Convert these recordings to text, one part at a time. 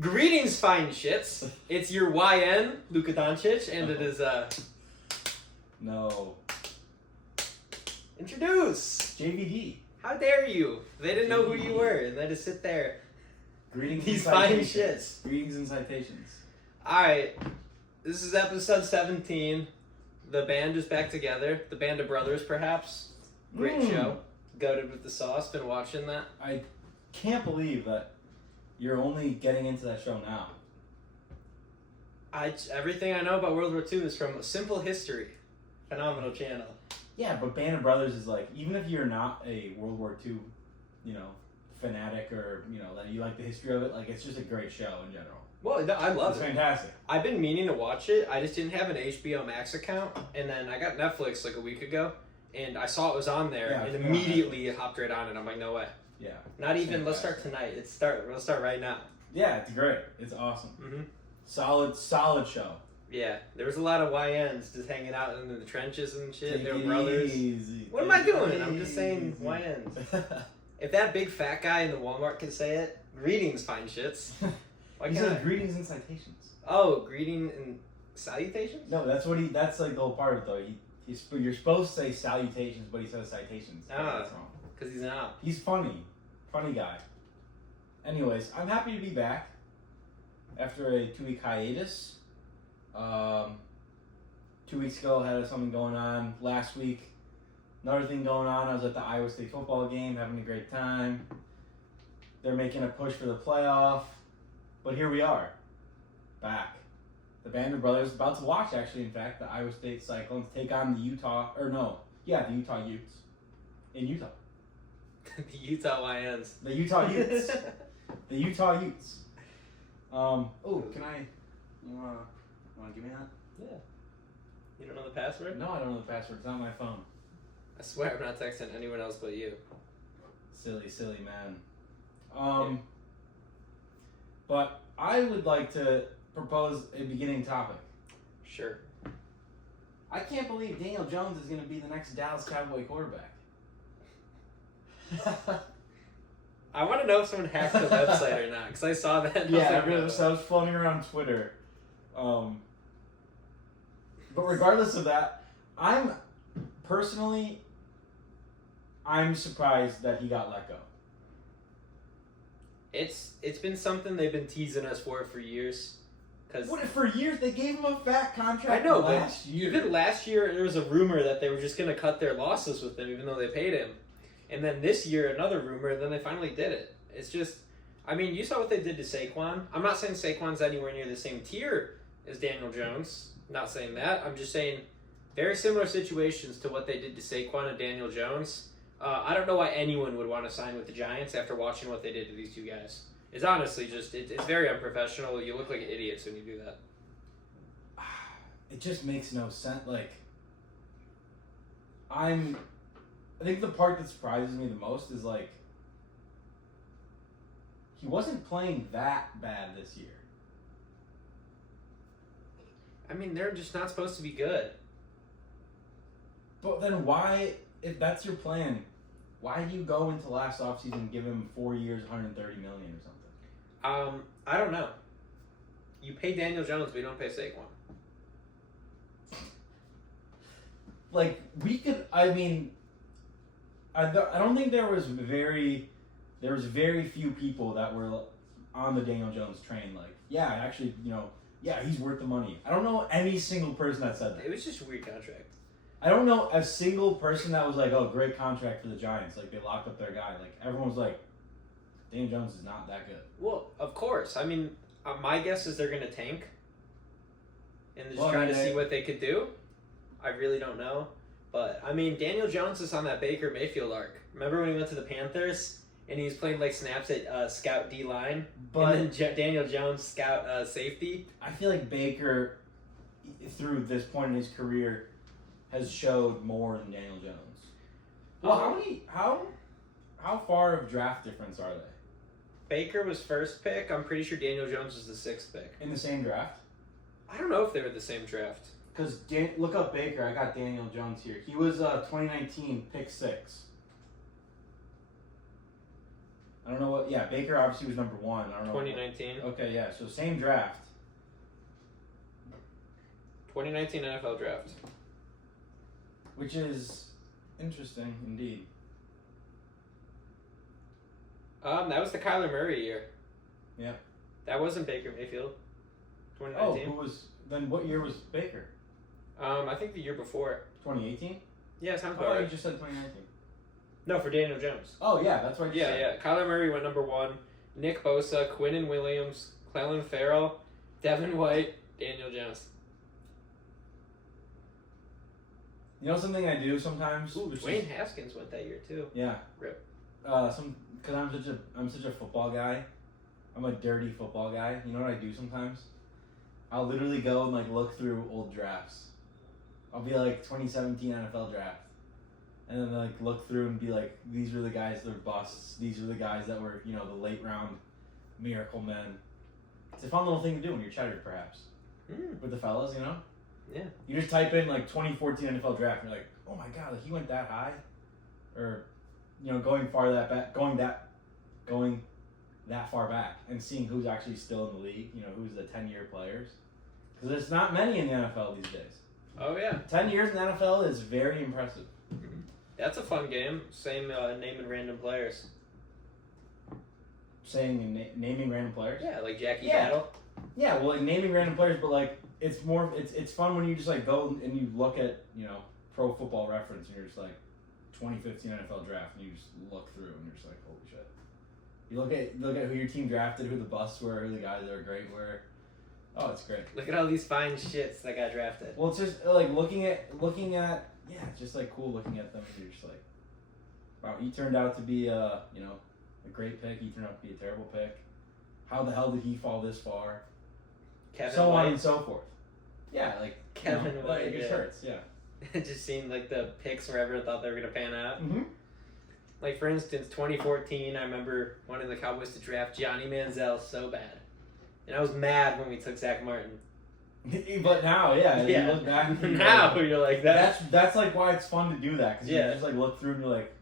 Greetings, fine shits. It's your YN, Luka Doncic, and it is, No. Introduce! JVD. How dare you? They didn't know who you were, and they just sit there. Greetings These and fine citations. shits. Greetings and citations. Alright, this is episode 17. The band is back together. The Band of Brothers, perhaps. Great show. Goated with the sauce. Been watching that. I can't believe that you're only getting into that show now. Everything I know about World War II is from Simple History. Phenomenal channel. Yeah, but Band of Brothers is like, even if you're not a World War II, fanatic or, that you like the history of it, like, it's just a great show in general. Well, I love It's it. fantastic. I've been meaning to watch it. I just didn't have an HBO Max account, and then I got Netflix like a week ago, and I saw it was on there, Yeah, and it's immediately hopped right on it. I'm like, no way. Yeah. Not it's even. Let's fantastic. start tonight. We'll start right now. Yeah, it's great. It's awesome. Mm-hmm. Solid show. Yeah, there was a lot of YNs just hanging out in the trenches and shit. Take They were it brothers. easy. What am I doing? I'm just saying YNs. YNs. If that big fat guy in the Walmart can say it, greetings, fine shits. Why He can't said I? greetings and citations. Oh, greeting and salutations? No, that's like the whole part of it though. You're supposed to say salutations, but he says citations. Ah. That's wrong. Because he's not. He's funny guy. Anyways, I'm happy to be back after a 2-week hiatus. 2 weeks ago, had something going on. Last week, another thing going on. I was at the Iowa State football game, having a great time. They're making a push for the playoff, but here we are, back. The Banter brothers about to watch, actually, in fact, the Iowa State Cyclones take on the Utah Utes in Utah. The Utah YNs. The Utah Utes. The Utah Utes. Oh, can I? You wanna give me that? Yeah. You don't know the password? No, I don't know the password. It's not my phone. I swear I'm not texting anyone else but you. Silly man. But I would like to propose a beginning topic. Sure. I can't believe Daniel Jones is going to be the next Dallas Cowboy quarterback. I want to know if someone hacked the website or not, because I saw that. And Yeah, I was like, so I was floating around Twitter. But regardless of that, I'm surprised that he got let go. It's been something they've been teasing us for years. What, for years they gave him a fat contract? I know, last year. Even last year there was a rumor that they were just going to cut their losses with him, even though they paid him. And then this year another rumor, and then they finally did it. It's just, I mean, you saw what they did to Saquon. I'm not saying Saquon's anywhere near the same tier as Daniel Jones. Not saying that. I'm just saying very similar situations to what they did to Saquon and Daniel Jones. I don't know why anyone would want to sign with the Giants after watching what they did to these two guys. It's honestly just, it's very unprofessional. You look like idiots when you do that. It just makes no sense. Like, I think the part that surprises me the most is, like, he wasn't playing that bad this year. I mean, they're just not supposed to be good. But then why, if that's your plan, why do you go into last offseason and give him 4 years, $130 million or something? I don't know. You pay Daniel Jones, but you don't pay Saquon. Like, we could, I don't think there was very few people that were on the Daniel Jones train. Like, yeah, actually, yeah, he's worth the money. I don't know any single person that said that. It was just a weird contract. I don't know a single person that was like, oh, great contract for the Giants. Like, they locked up their guy. Like, everyone was like, Daniel Jones is not that good. Well, of course. I mean, my guess is they're going to tank and just Well, try to see what they could do. I really don't know. But, I mean, Daniel Jones is on that Baker Mayfield arc. Remember when he went to the Panthers and he was playing, like, snaps at scout D-line? But and then Daniel Jones scout safety? I feel like Baker, through this point in his career, has showed more than Daniel Jones. Well, how far of draft difference are they? Baker was first pick. I'm pretty sure Daniel Jones was the sixth pick. In the same draft? I don't know if they were the same draft. Because look up Baker. I got Daniel Jones here. He was 2019 pick 6. I I don't know what. Yeah, Baker obviously was number 1. I don't know. 2019. Okay, yeah. So same draft. 2019 NFL draft. Which is interesting indeed. That was the Kyler Murray year. Yeah. That wasn't Baker Mayfield. Oh, 2019. who was then? What year was Baker? I think the year before. 2018. Yeah, sounds Oh, about you right. just said 2019. No, for Daniel Jones. Oh yeah, that's what. Yeah. Kyler Murray went number 1. Nick Bosa, Quinnen Williams, Clelin Ferrell, Devin White, Daniel Jones. You know something I do sometimes. Ooh, which Dwayne is- Haskins went that year too. Yeah. Rip. Because I'm such a football guy. I'm a dirty football guy. You know what I do sometimes? I'll literally go and like look through old drafts. I'll be like 2017 NFL draft, and then like look through and be like, these were the guys that were busts. These are the guys that were the late round miracle men. It's a fun little thing to do when you're cheddar, perhaps, with the fellas. Yeah. You just type in like 2014 NFL draft, and you're like, oh my god, like he went that high, or going that far back and seeing who's actually still in the league. Who's the 10-year players, because there's not many in the NFL these days. Oh yeah. 10 years in the NFL is very impressive. That's a fun game. Same naming random players. Naming random players. Yeah, like Jackie Yeah. Battle. Yeah, well, like naming random players, but like it's fun when you just like go and you look at Pro Football Reference and you're just like 2015 NFL draft and you just look through and you're just like, holy shit. You look at who your team drafted, who the busts were, who the guys that were great were. Oh, it's great. Look at all these fine shits that got drafted. Well, it's just like looking at it's just like cool looking at them and you're just like, wow, he turned out to be a great pick. He turned out to be a terrible pick. How the hell did he fall this far? Kevin so White. on and so forth. Yeah, like Kevin White, like, it just yeah. hurts. Yeah. It just seemed like the picks forever thought they were gonna pan out. Mm-hmm. Like for instance, 2014, I remember wanting the Cowboys to draft Johnny Manziel so bad, and I was mad when we took Zach Martin. But now, yeah, Yeah. you look back. And you're Now like, you're like that. that's like why it's fun to do that, because Yeah. you just like look through and you're like,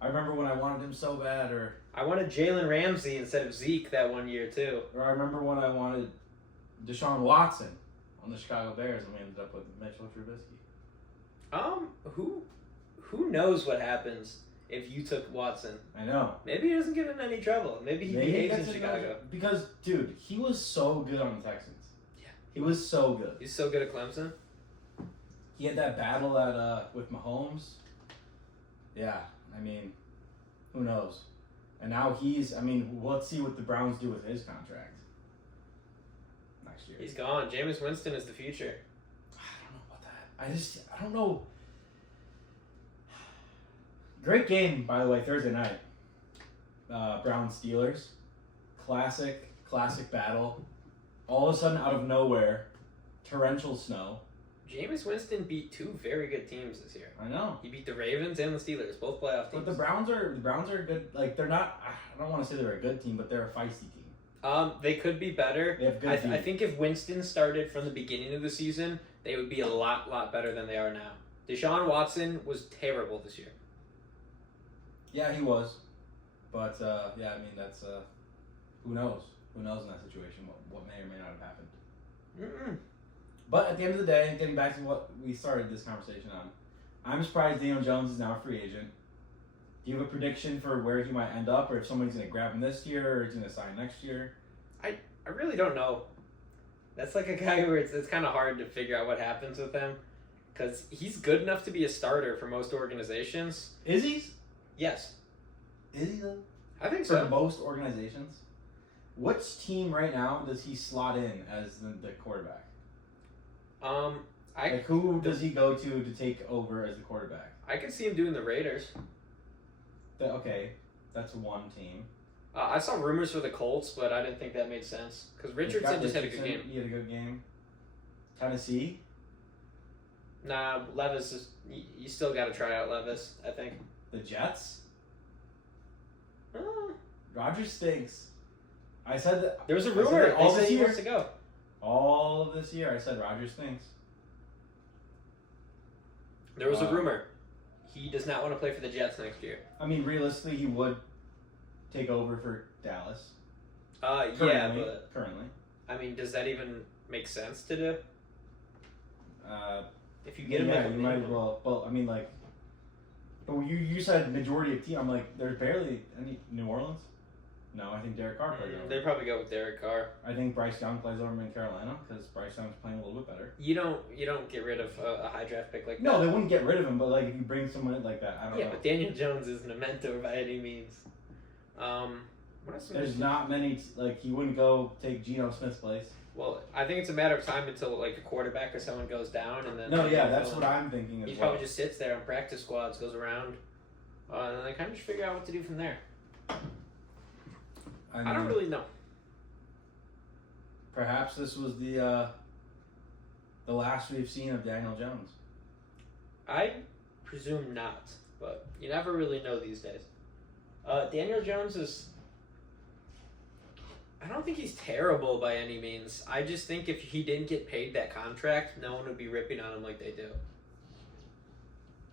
I remember when I wanted him so bad, or I wanted Jalen Ramsey instead of Zeke that one year too. I remember when I wanted Deshaun Watson on the Chicago Bears, and we ended up with Mitchell Trubisky. Who knows what happens if you took Watson? I know. Maybe he doesn't get in any trouble. Maybe he behaves in gets Chicago. Because, dude, he was so good on the Texans. Yeah. He was so good. He's so good at Clemson. He had that battle at with Mahomes. Yeah, I mean, who knows? And now let's see what the Browns do with his contract next year. He's gone. Jameis Winston is the future. I don't know about that. I don't know. Great game, by the way, Thursday night. Browns Steelers. Classic battle. All of a sudden, out of nowhere, torrential snow. Jameis Winston beat two very good teams this year. I know. He beat the Ravens and the Steelers, both playoff teams. But the Browns are good. Like, they're not. I don't want to say they're a good team, but they're a feisty team. They could be better. They have good. I think if Winston started from the beginning of the season, they would be a lot better than they are now. Deshaun Watson was terrible this year. Yeah, he was. But yeah, I mean that's who knows? Who knows in that situation what may or may not have happened. Mm-mm. But at the end of the day, getting back to what we started this conversation on, I'm surprised Daniel Jones is now a free agent. Do you have a prediction for where he might end up, or if somebody's going to grab him this year, or he's going to sign next year? I really don't know. That's like a guy where it's kind of hard to figure out what happens with him, because he's good enough to be a starter for most organizations. Is he? Yes, Is he though? I think For so. most organizations? Which team right now does he slot in as the quarterback? Like who does he go to take over as the quarterback? I could see him doing the Raiders. Okay, that's one team. I saw rumors for the Colts, but I didn't think that made sense because Richardson just had a good game. He had a good game. Tennessee? Nah, Levis is. You still got to try out Levis, I think. The Jets? Uh, Rodgers stinks. I said that. there was a I said rumor. that all They said this he year. wants to go. All of this year, I said Rodgers stinks. There was a rumor. He does not want to play for the Jets next year. I mean, realistically, he would take over for Dallas. Yeah, but Currently. I mean, does that even make sense to do? If you get him, yeah, like a you might as minimum. well. Well, I mean, like, but you said majority of team. I'm like, there's barely any New Orleans. No, I think Derek Carr plays over. They probably go with Derek Carr. I think Bryce Young plays over him in Carolina because Bryce Young's playing a little bit better. You don't get rid of a high draft pick like that. No, they wouldn't get rid of him, but like if you bring someone in like that, I don't know. Yeah, but Daniel Jones isn't a mentor by any means. What else? There's not many. Like he wouldn't go take Geno Smith's place. Well, I think it's a matter of time until like a quarterback or someone goes down, and then. No, yeah, that's what I'm thinking as He well. probably just sits there on practice squads, goes around, and then they kind of just figure out what to do from there. I don't really know. Perhaps this was the last we've seen of Daniel Jones. I presume not, but you never really know these days. Daniel Jones is. I don't think he's terrible by any means. I just think if he didn't get paid that contract, no one would be ripping on him like they do.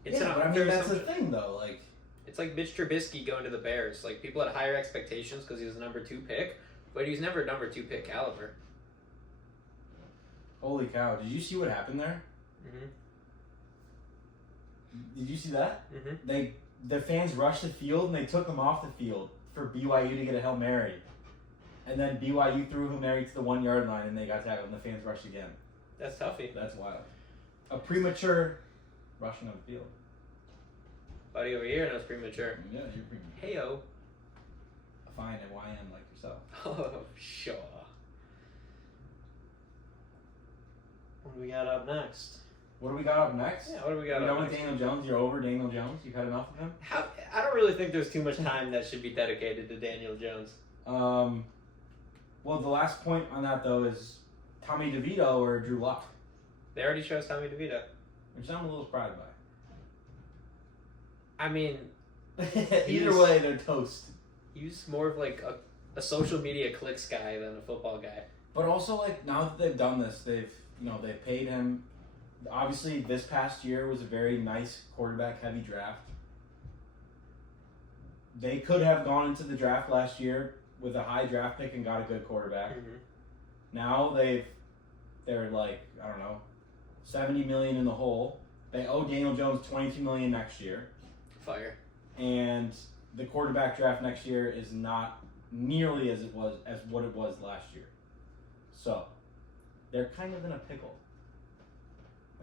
It's yeah, an but I mean unfair that's the assumption. thing though. Like It's like Mitch Trubisky going to the Bears. Like people had higher expectations because he was a number 2 pick, but he was never a number 2 pick caliber. holy cow! Did you see what happened there? Mm-hmm. Did you see that? Mm-hmm. The fans rushed the field and they took him off the field for BYU to get a Hail Mary. And then BYU threw a Hail Mary to the 1 yard line and they got tackled and the fans rushed again. That's toughy. That's wild. A premature rushing on the field. Buddy over here knows premature. Yeah, you're premature. Heyo. A fine NYN like yourself. Oh, sure. What do we got up next? What do we got up next? Yeah, what do we got You up know with next? Daniel Jones, you're over Daniel Jones? You've had enough of him? I don't really think there's too much time that should be dedicated to Daniel Jones. Well, the last point on that, though, is Tommy DeVito or Drew Lock, They already chose Tommy DeVito. which I'm a little surprised I mean, by. Either way, they're toast. he's more of like a social media clicks guy than a football guy. But also, like, now that they've done this, they've paid him. Obviously, this past year was a very nice quarterback-heavy draft. They could have gone into the draft last year with a high draft pick and got a good quarterback. Mm-hmm. Now they're like, I don't know, $70 million in the hole. They owe Daniel Jones $22 million next year, Fire. and the quarterback draft next year is not nearly as what it was last year. So they're kind of in a pickle,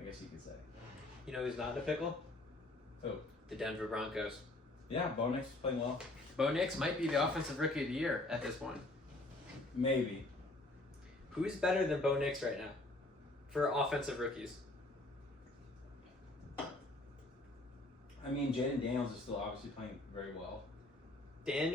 I guess you could say. You know who's not in a pickle? Who? The Denver Broncos. Yeah, Bo Nix is playing well. Bo Nix might be the offensive rookie of the year at this point. Maybe. Who's better than Bo Nix right now for offensive rookies? I mean, Jaden Daniels is still obviously playing very well. I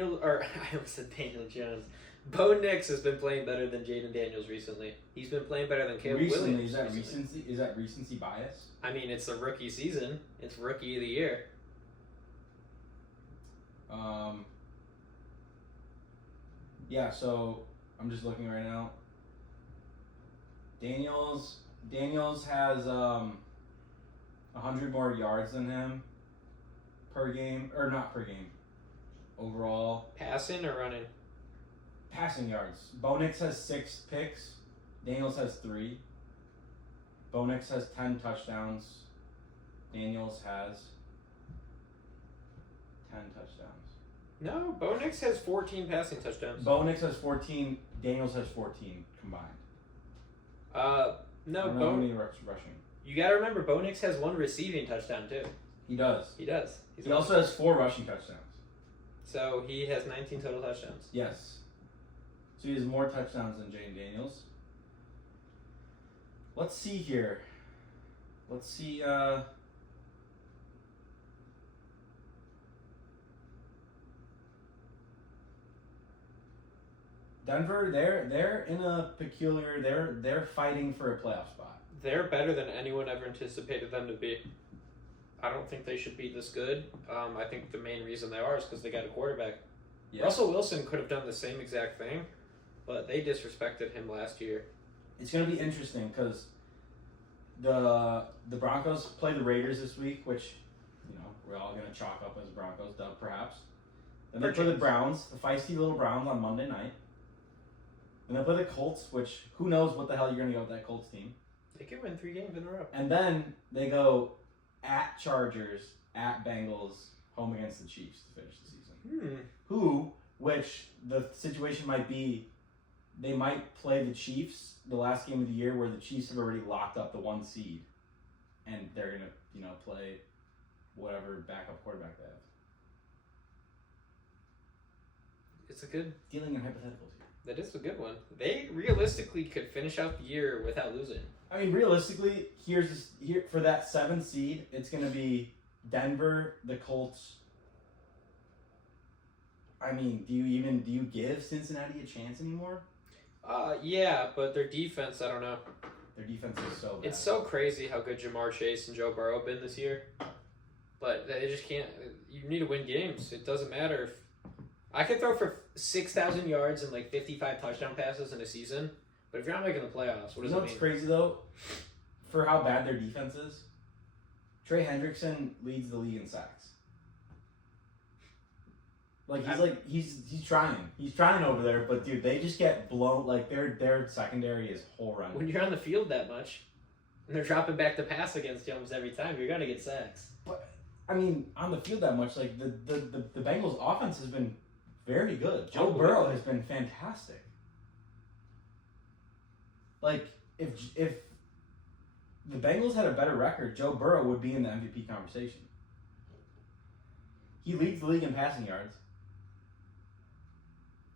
almost said Daniel Jones. Bo Nix has been playing better than Jaden Daniels recently. He's been playing better than Caleb Recently, Williams. is that recently. recency? Is that recency bias? I mean, it's the rookie season. It's rookie of the year. Yeah, so I'm just looking right now. Daniels has 100 more yards than him per game, or not per game. Overall Passing or running? passing yards. Bo Nix has 6 picks. Daniels has 3. Bo Nix has 10 touchdowns. Daniels has 10 touchdowns. No, Bo Nix has 14 passing touchdowns. Bo Nix has 14. Daniels has 14 combined. No, I don't know how many rushing. You got to remember, Bo Nix has 1 receiving touchdown too. He does. He does. He also has 4 rushing touchdowns. So he has 19 total touchdowns. Yes. So he has more touchdowns than Jane Daniels. Let's see here. Let's see. Denver, they're in a peculiar. They're fighting for a playoff spot. They're better than anyone ever anticipated them to be. I don't think they should be this good. I think the main reason they are is because they got a quarterback. Yeah. Russell Wilson could have done the same exact thing, but they disrespected him last year. It's going to be interesting because the Broncos play the Raiders this week, which we're all going to chalk up as Broncos dub perhaps. Then they play the Browns, the feisty little Browns on Monday night. Then they play the Colts, which who knows what the hell you're going to get with that Colts team. They could win 3 games in a row. And then they go at Chargers, at Bengals, home against the Chiefs to finish the season. Which the situation might be, they might play the Chiefs the last game of the year where the Chiefs have already locked up the 1 seed. And they're going to, play whatever backup quarterback they have. It's a good... Dealing in hypotheticals here. That is a good one. They realistically could finish out the year without losing. I mean, realistically, here for that 7th seed, it's going to be Denver, the Colts. I mean, do you give Cincinnati a chance anymore? Yeah, but their defense, I don't know. Their defense is so bad. It's so crazy how good Jamar Chase and Joe Burrow have been this year. But they just can't. You need to win games. It doesn't matter if I could throw for 6,000 yards and like 55 touchdown passes in a season. But if you're not making the playoffs, what does it mean? What's crazy though, for how bad their defense is, Trey Hendrickson leads the league in sacks. Like he's trying. He's trying over there, but dude, they just get blown. Like their secondary is horrendous. When you're on the field that much, and they're dropping back to pass against you almost every time, you're gonna get sacks. But I mean, on the field that much, like the Bengals' offense has been very good. Joe Burrow has been fantastic. Like if the Bengals had a better record, Joe Burrow would be in the MVP conversation. He leads the league in passing yards.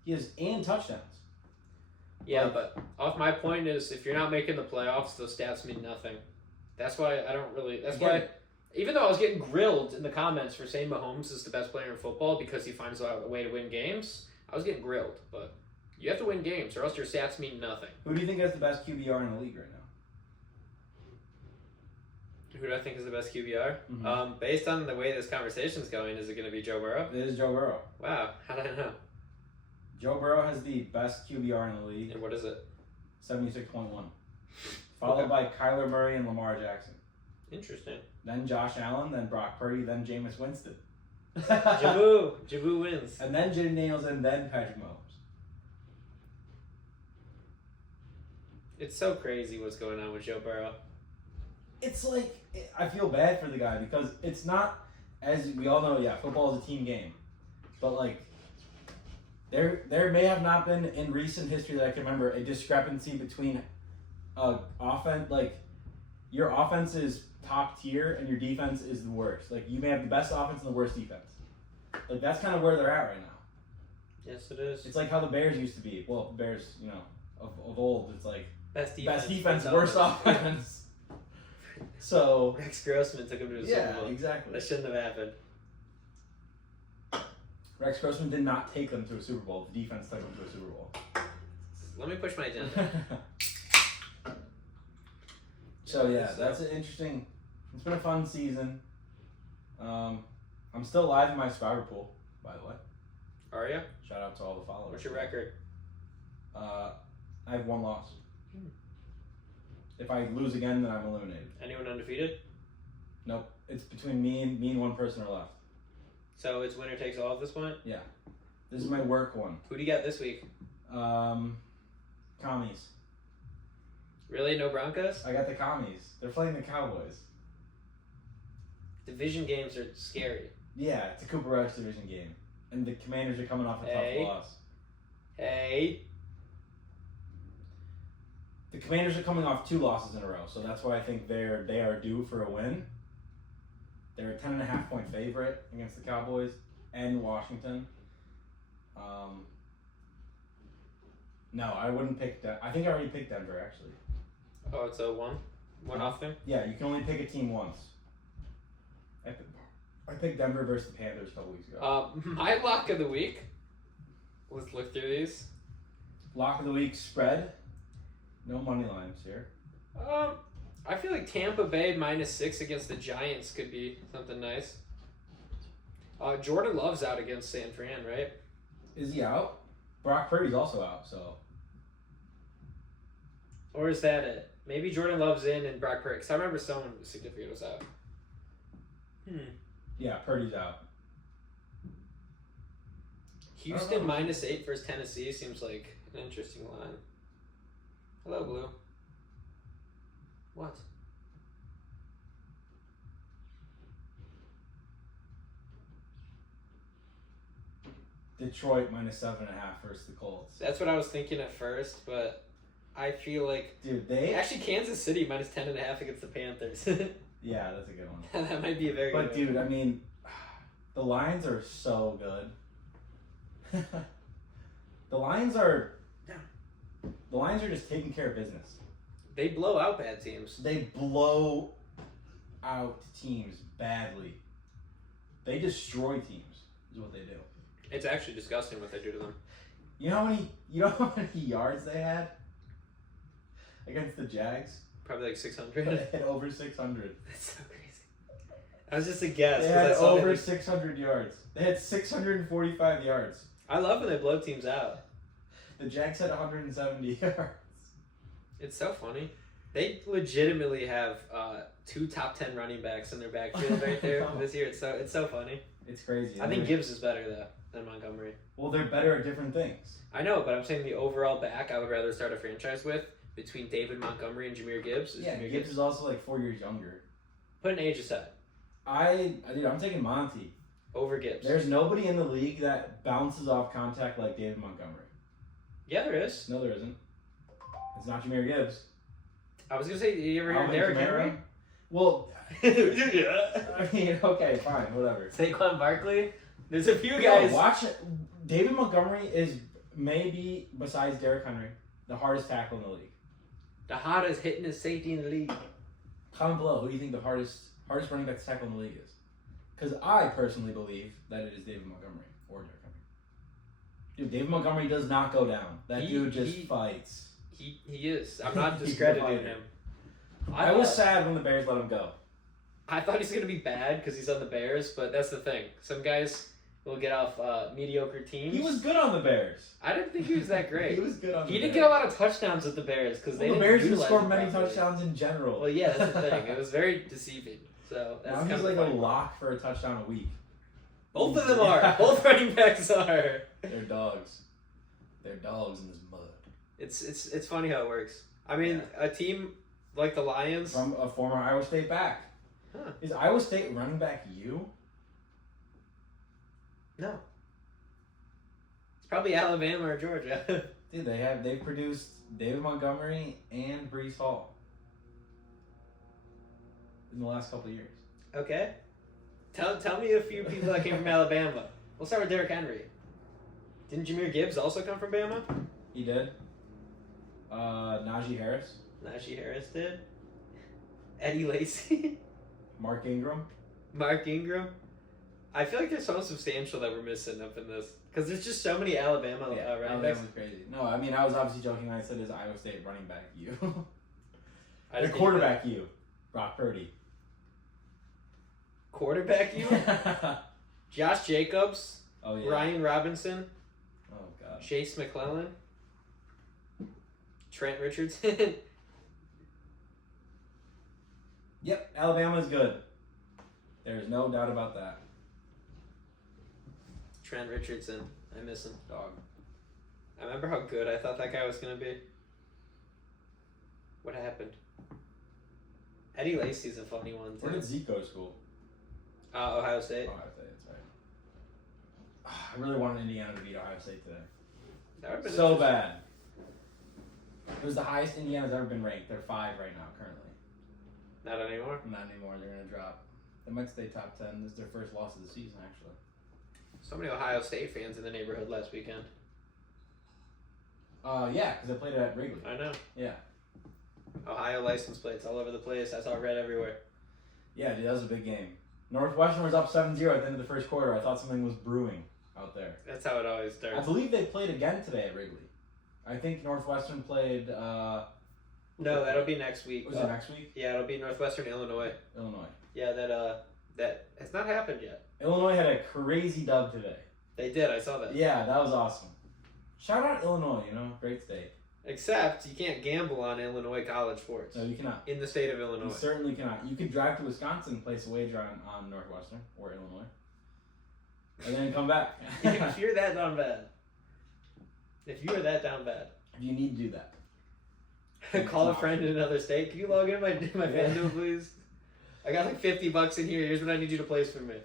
He has and touchdowns. Yeah, but off my point is, if you're not making the playoffs, those stats mean nothing. That's why I don't really. That's why, even though I was getting grilled in the comments for saying Mahomes is the best player in football because he finds a way to win games, I was getting grilled. But you have to win games, or else your stats mean nothing. Who do you think has the best QBR in the league right now? Who do I think is the best QBR? Mm-hmm. Based on the way this conversation's going, is it going to be Joe Burrow? It is Joe Burrow. Wow, how did I know? Joe Burrow has the best QBR in the league. And what is it? 76.1. Followed by Kyler Murray and Lamar Jackson. Interesting. Then Josh Allen, then Brock Purdy, then Jameis Winston. Jabu wins. And then Jaden Daniels, and then Patrick Mahomes. It's so crazy what's going on with Joe Burrow. It's like, I feel bad for the guy because it's not, as we all know, yeah, football is a team game. But like, there may have not been in recent history that I can remember a discrepancy between offense, like your offense is top tier and your defense is the worst. Like you may have the best offense and the worst defense. Like that's kind of where they're at right now. Yes, it is. It's like how the Bears used to be. Well, the Bears, of old, it's like best defense, worst offense. So Rex Grossman took him to a Super Bowl. Yeah, exactly. That shouldn't have happened. Rex Grossman did not take them to a Super Bowl. The defense took them to a Super Bowl. Let me push my agenda. So yeah, that's an interesting. It's been a fun season. I'm still live in my Survivor pool, by the way. Are you? Shout out to all the followers. What's your record? I have 1 loss. If I lose again, then I'm eliminated. Anyone undefeated? Nope. It's between me and one person are left. So it's winner takes all at this point? Yeah. This is my work one. Who do you got this week? Commies. Really? No Broncos? I got the Commies. They're playing the Cowboys. Division games are scary. Yeah, it's a Cooper Rush division game. And the Commanders are coming off a tough loss. Hey. The Commanders are coming off 2 losses in a row, so that's why I think they are due for a win. They're a 10.5 point favorite against the Cowboys and Washington. No, I wouldn't pick Denver. I think I already picked Denver, actually. Oh, it's a one off thing? Yeah, you can only pick a team once. I picked Denver versus the Panthers a couple weeks ago. My lock of the week. Let's look through these. Lock of the week spread. No money lines here. I feel like Tampa Bay -6 against the Giants could be something nice. Jordan Love's out against San Fran, right? Is he out? Brock Purdy's also out, so. Or is that it? Maybe Jordan Love's in and Brock Purdy. Because I remember someone significant was out. Yeah, Purdy's out. Houston -8 versus Tennessee seems like an interesting line. Hello, Blue. What? Detroit -7.5 versus the Colts. That's what I was thinking at first, but I feel like Dude, actually Kansas City -10.5 against the Panthers. Yeah, that's a good one. That might be a very But good dude, I mean, the Lions are so good. The Lions are just taking care of business. They blow out bad teams. They blow out teams badly. They destroy teams, is what they do. It's actually disgusting what they do to them. You know how many yards they had against the Jags? Probably like 600. They had over 600. That's so crazy. That was just a guess. They had over 600 yards. They had 645 yards. I love when they blow teams out. The Jags had 170 yards. It's so funny. They legitimately have 2 top 10 running backs in their backfield right there this year. It's so funny. It's crazy. I think Gibbs is better though than Montgomery. Well, they're better at different things. I know, but I'm saying the overall back I would rather start a franchise with between David Montgomery and Jahmyr Gibbs. Yeah, Jahmyr Gibbs is also like 4 years younger. Put an age aside. Dude, I'm taking Monty. Over Gibbs. There's nobody in the league that bounces off contact like David Montgomery. Yeah, there is. No, there isn't. It's not Jahmyr Gibbs. I was gonna say, did you ever hear Derrick Henry? Well, I mean, okay, fine, whatever. Saquon Barkley. There's a few Yo, guys. watch it. David Montgomery is maybe, besides Derrick Henry, the hardest tackle in the league. The hottest hitting his safety in the league. Comment below who do you think the hardest running back to tackle in the league is. Because I personally believe that it is David Montgomery or Derrick Henry. Dude, David Montgomery does not go down. That dude just fights. He is. I'm not discrediting him. I was sad when the Bears let him go. I thought he's gonna be bad because he's on the Bears, but that's the thing. Some guys will get off mediocre teams. He was good on the Bears. I didn't think he was that great. He was good on the Bears. He didn't get a lot of touchdowns with the Bears because the Bears didn't score many touchdowns in general. Well, yeah, that's the thing. It was very deceiving. So that's now kind he's of like funny. a lock for a touchdown a week. Both of them are. Both running backs are. They're dogs. They're dogs in this mud. It's funny how it works. I mean, a team like the Lions from a former Iowa State back. Huh. Is Iowa State running back you? No. It's probably Alabama or Georgia. Dude, they've produced David Montgomery and Breece Hall in the last couple of years. Okay. Tell me a few people that came from Alabama. We'll start with Derrick Henry. Didn't Jahmyr Gibbs also come from Bama? He did. Najee Harris. Najee Harris did. Eddie Lacy. Mark Ingram. Mark Ingram. I feel like there's something substantial that we're missing up in this. Because there's just so many Alabama running backs. Alabama's crazy. No, I mean, I was obviously joking when I said is Iowa State running back you. Their quarterback you. Brock Purdy. Quarterback you? Josh Jacobs. Oh, yeah. Ryan Robinson. Oh, God. Chase McClellan. Trent Richardson. Yep, Alabama's good. There's no doubt about that. Trent Richardson. I miss him. Dog. I remember how good I thought that guy was going to be. What happened? Eddie Lacy's a funny one, too. Where did Zeke go to school? Ohio State. Ohio State, that's right. I really wanted Indiana to beat Ohio State today. That would've been So interesting. bad. It was the highest Indiana's ever been ranked. They're 5 right now, currently. Not anymore? Not anymore. They're going to drop. They might stay top 10. This is their first loss of the season, actually. So many Ohio State fans in the neighborhood last weekend. Yeah, because they played it at Wrigley. I know. Yeah. Ohio license plates all over the place. I saw red everywhere. Yeah, dude, that was a big game. Northwestern was up 7-0 at the end of the first quarter. I thought something was brewing out there. That's how it always starts. I believe they played again today at Wrigley. I think Northwestern played... No, that'll be next week. Was it next week? Yeah, it'll be Northwestern, Illinois. Illinois. Yeah, that has not happened yet. Illinois had a crazy dub today. They did, I saw that. Yeah, that was awesome. Shout out Illinois, great state. Except you can't gamble on Illinois college sports. No, you cannot. In the state of Illinois. You certainly cannot. You could drive to Wisconsin and place a wager on Northwestern or Illinois. and then come back. If you're that down bad. If you are that down bad. You need to do that. Call a friend in another state. Can you log in my FanDuel, please? I got like $50 in here. Here's what I need you to place for me.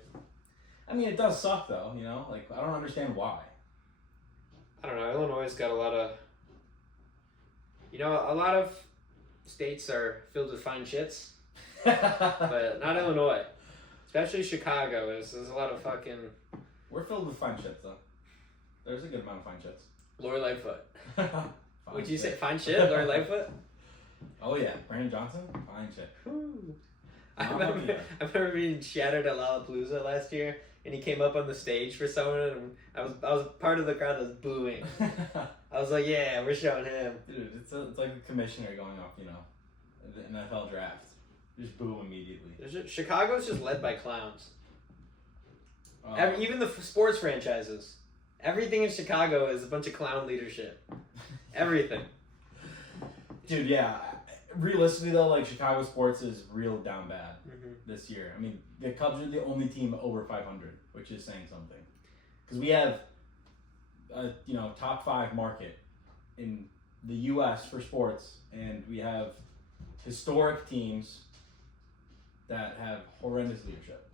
I mean, it does suck though, you know? Like, I don't understand why. I don't know. Illinois has got a lot of... You know, a lot of states are filled with fine shits. But not Illinois. Especially Chicago. There's a lot of fucking... We're filled with fine shits though. There's a good amount of fine shits. Lori Lightfoot. Fine Would you shit. say fine shit, Lori Lightfoot? Oh yeah, Brandon Johnson, fine shit. I remember being shattered at Lollapalooza last year, and he came up on the stage for someone, and I was part of the crowd that was booing. I was like, yeah, we're showing him. Dude, it's like the commissioner going off, you know, the NFL draft. Just boo immediately. Chicago's just led by clowns. Even the sports franchises. Everything in Chicago is a bunch of clown leadership. Everything. Dude, yeah. Realistically, though, like, Chicago sports is real down bad this year. I mean, the Cubs are the only team over 500, which is saying something. Because we have a, top 5 market in the U.S. for sports, and we have historic teams that have horrendous leadership.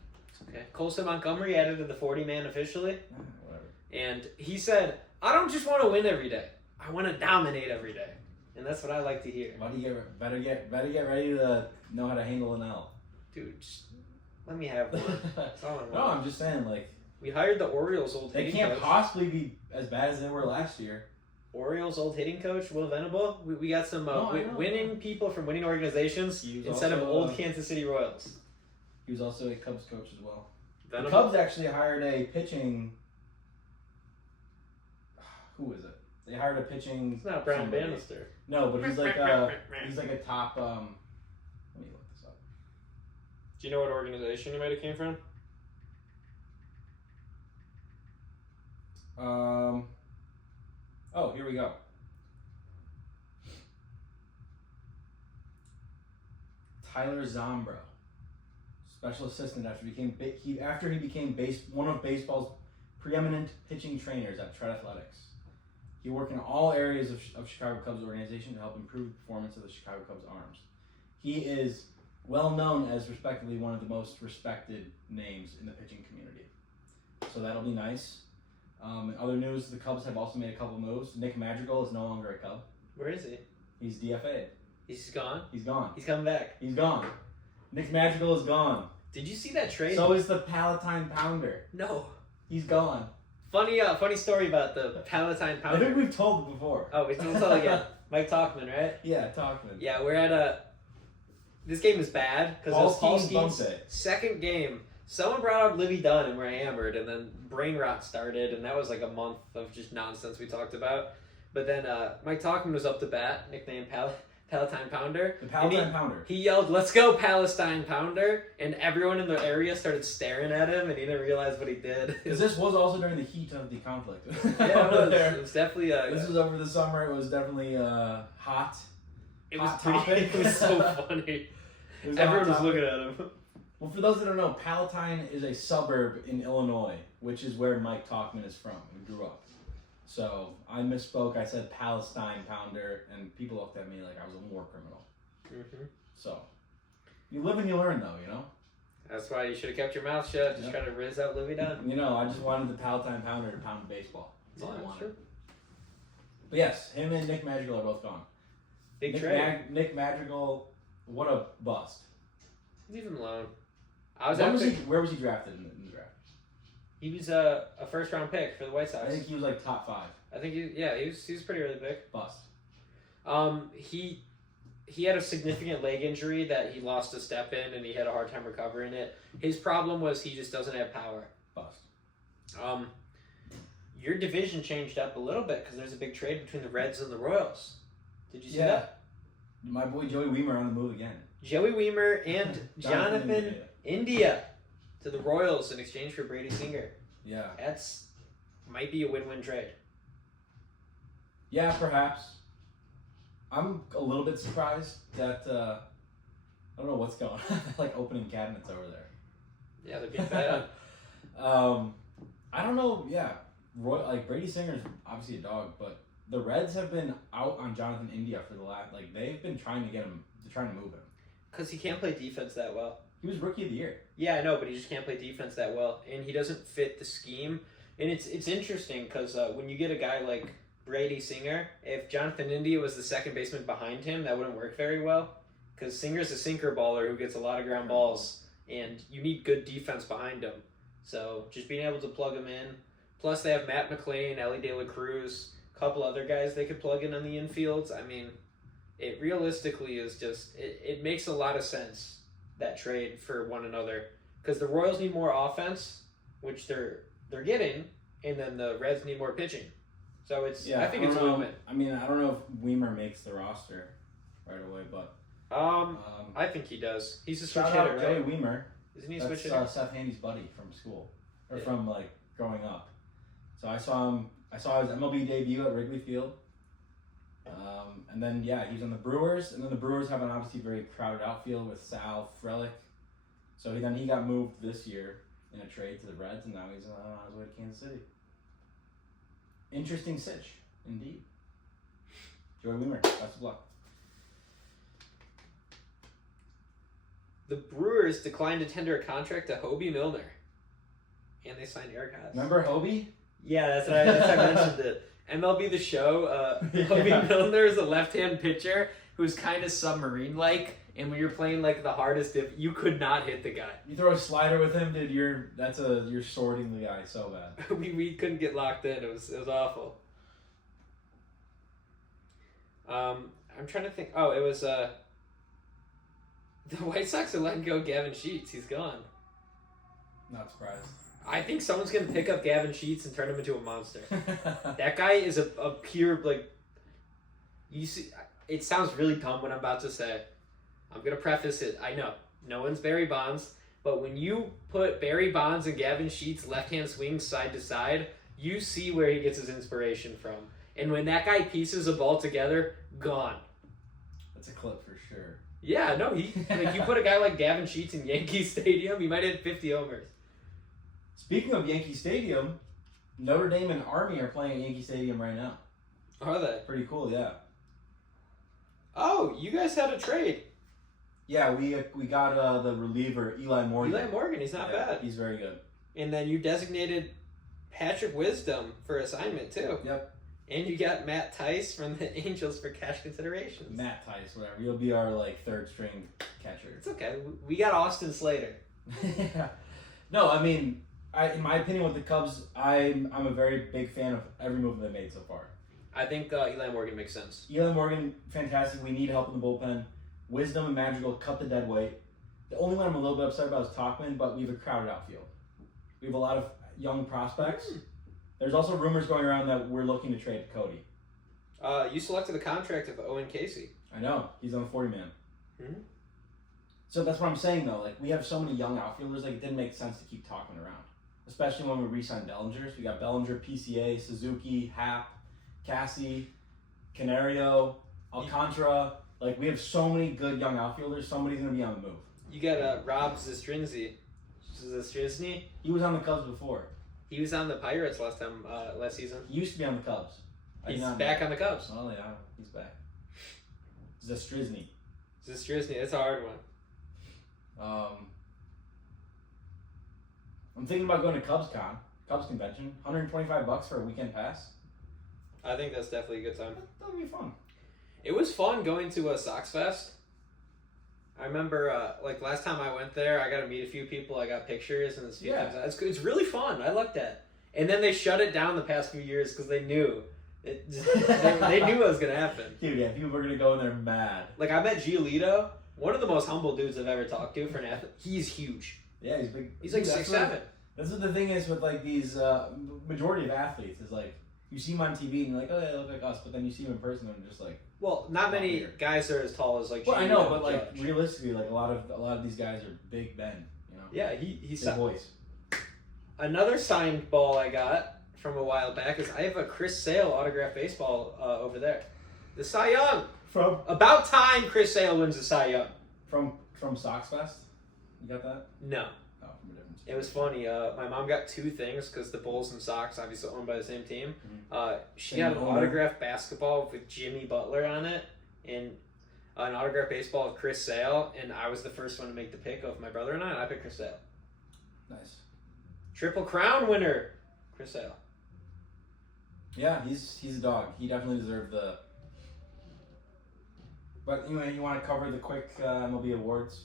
Okay. Colson Montgomery added to the 40-man officially. Whatever. And he said, I don't just want to win every day. I want to dominate every day. And that's what I like to hear. Why do you better get ready to know how to handle an L? Dude, just let me have one. That's all I want. No, I'm just saying, like... We hired the Orioles' old hitting coach. They can't possibly be as bad as they were last year. Orioles' old hitting coach, Will Venable. We got some winning people from winning organizations instead of old Kansas City Royals. He was also a Cubs coach as well. Venable? The Cubs actually hired a pitching... Who is it? They hired a pitching... It's not Brown Bannister. No, but he's like a top... Let me look this up. Do you know what organization he might have came from? Oh, here we go. Tyler Zombro, special assistant after he became one of baseball's preeminent pitching trainers at Tread Athletics. He worked in all areas of Chicago Cubs organization to help improve the performance of the Chicago Cubs arms. He is well known as respectively one of the most respected names in the pitching community. So that'll be nice. In other news, the Cubs have also made a couple moves. Nick Madrigal is no longer a Cub. Where is he? He's DFA'd. He's gone? He's gone. He's coming back. He's gone. Nick Madrigal is gone. Did you see that trade? So is the Palatine Pounder. No. He's gone. Funny story about the Palatine Pounder. I think we've told it before. Oh, we'll tell it again. Mike Talkman, right? Yeah, Talkman. Yeah, we're at this game is bad because it was Paul Skeens' second game. Someone brought up Livy Dunn and we're hammered, and then brain rot started, and that was like a month of just nonsense we talked about. But then Mike Talkman was up to bat, nicknamed Palatine Pounder. The Palatine Pounder. He yelled, "Let's go, Palestine Pounder!" And everyone in the area started staring at him, and he didn't realize what he did. Because this was also during the heat of the conflict. Yeah, it was definitely... this was over the summer. It was definitely hot. It was so funny. Everyone was looking at him. Well, for those that don't know, Palatine is a suburb in Illinois, which is where Mike Talkman is from. He grew up. So I misspoke. I said Palestine Pounder, and people looked at me like I was a war criminal. Mm-hmm. So you live and you learn, though, you know? That's why you should have kept your mouth shut. Just trying to rizz out Livy Dunn. You know, I just wanted the Palatine Pounder to pound baseball. That's all I wanted. Sure. But yes, him and Nick Madrigal are both gone. Big trade. Nick Madrigal, what a bust. Leave him alone. Where was he drafted in the draft? He was a first-round pick for the White Sox. I think he was like top 5. I think he was pretty early pick. Bust. He had a significant leg injury that he lost a step in, and he had a hard time recovering it. His problem was he just doesn't have power. Bust. Your division changed up a little bit because there's a big trade between the Reds and the Royals. Did you see that? My boy Joey Weimer on the move again. Joey Weimer and Jonathan India to the Royals in exchange for Brady Singer. Yeah. That's might be a win-win trade. Yeah, perhaps. I'm a little bit surprised that I don't know what's going on. Like opening cabinets over there. Yeah, they're being bad. I don't know. Yeah, Brady Singer's obviously a dog, but the Reds have been out on Jonathan India for the last. Like they've been trying to get him, trying to move him. Because he can't play defense that well. He was Rookie of the Year. Yeah, I know, but he just can't play defense that well, and he doesn't fit the scheme. And it's interesting because when you get a guy like Brady Singer, if Jonathan India was the second baseman behind him, that wouldn't work very well. Because Singer's a sinker baller who gets a lot of ground balls, and you need good defense behind him. So just being able to plug him in. Plus, they have Matt McLean, Ellie De La Cruz, a couple other guys they could plug in on the infields. I mean, it realistically is just it makes a lot of sense, that trade for one another, because the Royals need more offense, which they're getting, and then the Reds need more pitching. So I think it's a win-win. I mean, I don't know if Weimer makes the roster right away, but I think he does. He's a switch shout hitter, out right? Joey Weimer. Isn't he a switch That's hitter? Seth Handy's buddy from school, or Yeah. from like growing up. So I saw him. I saw his MLB debut at Wrigley Field. And then he's on the Brewers, and then the Brewers have an obviously very crowded outfield with Sal Frelick. So he got moved this year in a trade to the Reds, and now he's on his way to Kansas City. Interesting sitch, indeed. Joey Weimer, best of luck. The Brewers declined to tender a contract to Hobie Milner, and they signed Eric Haas. Remember Hobie? Yeah, that's what I mentioned it. MLB The Show, Hobie Milner is a left-hand pitcher who's kind of submarine-like, and when you're playing like the hardest, you could not hit the guy. You throw a slider with him, dude. You're sorting the guy so bad. we couldn't get locked in. It was awful. I'm trying to think. Oh, it was the White Sox are letting go Gavin Sheets. He's gone. Not surprised. I think someone's gonna pick up Gavin Sheets and turn him into a monster. That guy is a pure you see. It sounds really dumb what I'm about to say. I'm gonna preface it. I know no one's Barry Bonds, but when you put Barry Bonds and Gavin Sheets left-hand swings side to side, you see where he gets his inspiration from. And when that guy pieces a ball together, gone. That's a clip for sure. Yeah, no, you put a guy like Gavin Sheets in Yankee Stadium, he might hit 50 homers. Speaking of Yankee Stadium, Notre Dame and Army are playing at Yankee Stadium right now. Are they? Pretty cool, yeah. Oh, you guys had a trade. Yeah, we got the reliever Eli Morgan. Eli Morgan, he's not bad. He's very good. And then you designated Patrick Wisdom for assignment too. Yep. And you got Matt Tice from the Angels for cash considerations. Matt Tice, whatever. You'll be our third string catcher. It's okay. We got Austin Slater. Yeah. No, I mean, in my opinion, with the Cubs, I'm a very big fan of every move they made so far. I think Eli Morgan makes sense. Eli Morgan, fantastic. We need help in the bullpen. Wisdom and Madrigal cut the dead weight. The only one I'm a little bit upset about is Talkman, but we have a crowded outfield. We have a lot of young prospects. There's also rumors going around that we're looking to trade Cody. You selected the contract of Owen Casey. I know. He's on the 40-man. Mm-hmm. So that's what I'm saying, though. We have so many young outfielders, it didn't make sense to keep Talkman around. Especially when we re-signed Bellinger. So we got Bellinger, PCA, Suzuki, Happ, Cassie, Canario, Alcantara. We have so many good young outfielders. Somebody's going to be on the move. You got Rob Zastrinzi. Zastrizny. He was on the Cubs before. He was on the Pirates last season. He used to be on the Cubs. He's back on the Cubs. Oh, yeah. He's back. Zastrizny. Zastrizny. That's a hard one. I'm thinking about going to Cubs convention. $125 for a weekend pass. I think that's definitely a good time. That would be fun. It was fun going to a Sox Fest. I remember, last time I went there, I got to meet a few people. I got pictures and it's really fun. I liked that. And then they shut it down the past few years because they knew they knew what was gonna happen. Dude, yeah, people were gonna go in there mad. I met Giolito, one of the most humble dudes I've ever talked to for an athlete. He's huge. Yeah, he's big. He's 6'7". That's what the thing is with these majority of athletes is you see him on TV and you're like, oh, they look like us, but then you see him in person and just well, not many guys are as tall as Well, I know, but realistically, a lot of these guys are big men, you know. Yeah, he's big boys. Another signed ball I got from a while back is I have a Chris Sale autographed baseball over there. The Cy Young. About time Chris Sale wins the Cy Young. From Sox Fest? You got that? No. Oh, from a different It was funny. My mom got 2 things because the Bulls and Sox, obviously owned by the same team. She Same got an owner. autographed basketball with Jimmy Butler on it, and an autographed baseball with Chris Sale, and I was the first one to make the pick of my brother and I picked Chris Sale. Nice. Triple Crown winner, Chris Sale. Yeah, he's a dog. He definitely deserved the. But you want to cover the quick MLB awards?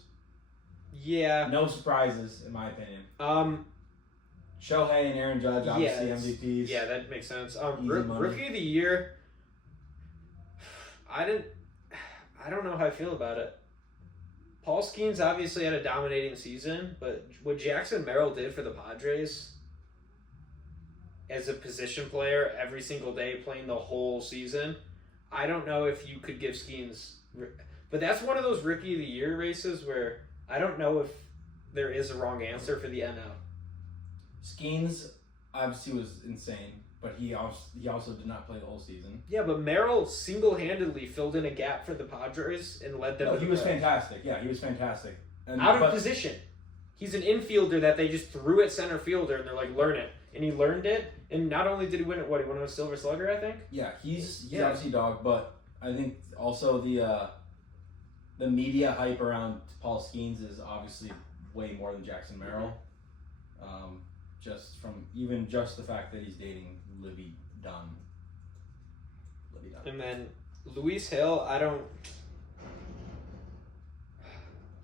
Yeah. No surprises, in my opinion. Shohei and Aaron Judge, obviously MVPs. Yeah, that makes sense. Easy money. Rookie of the year. I don't know how I feel about it. Paul Skeens obviously had a dominating season, but what Jackson Merrill did for the Padres as a position player every single day, playing the whole season, I don't know if you could give Skeens. But that's one of those Rookie of the Year races where I don't know if there is a wrong answer for the NL. Skeens obviously was insane, but he also did not play the whole season. Yeah, but Merrill single-handedly filled in a gap for the Padres and led them. No, he was fantastic. Yeah, he was fantastic. Out of position. He's an infielder that they just threw at center fielder, and they're like, learn it. And he learned it, and not only did he win it, he won a Silver Slugger, I think? Yeah, he's obviously a dog, but I think also the media hype around Paul Skeens is obviously way more than Jackson Merrill. Just from just the fact that he's dating Libby Dunn. And then Luis Hill,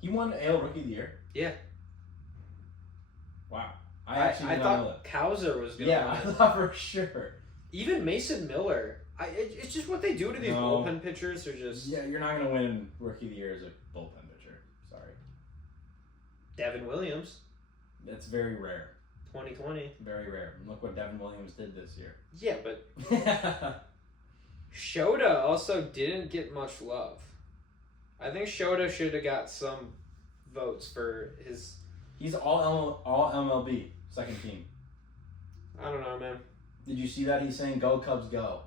He won AL Rookie of the Year? Yeah. Wow. I actually did not know that. Kauser was going to win. Yeah, I thought for sure. Even Mason Miller. It's just what they do to these bullpen pitchers. Are just... Yeah, you're not going to win Rookie of the Year as a bullpen pitcher. Sorry. Devin Williams. That's very rare. 2020. Very rare. Look what Devin Williams did this year. Yeah, but Shota also didn't get much love. I think Shota should have got some votes for his... He's all MLB, second team. I don't know, man. Did you see that? He's saying, "Go Cubs, go."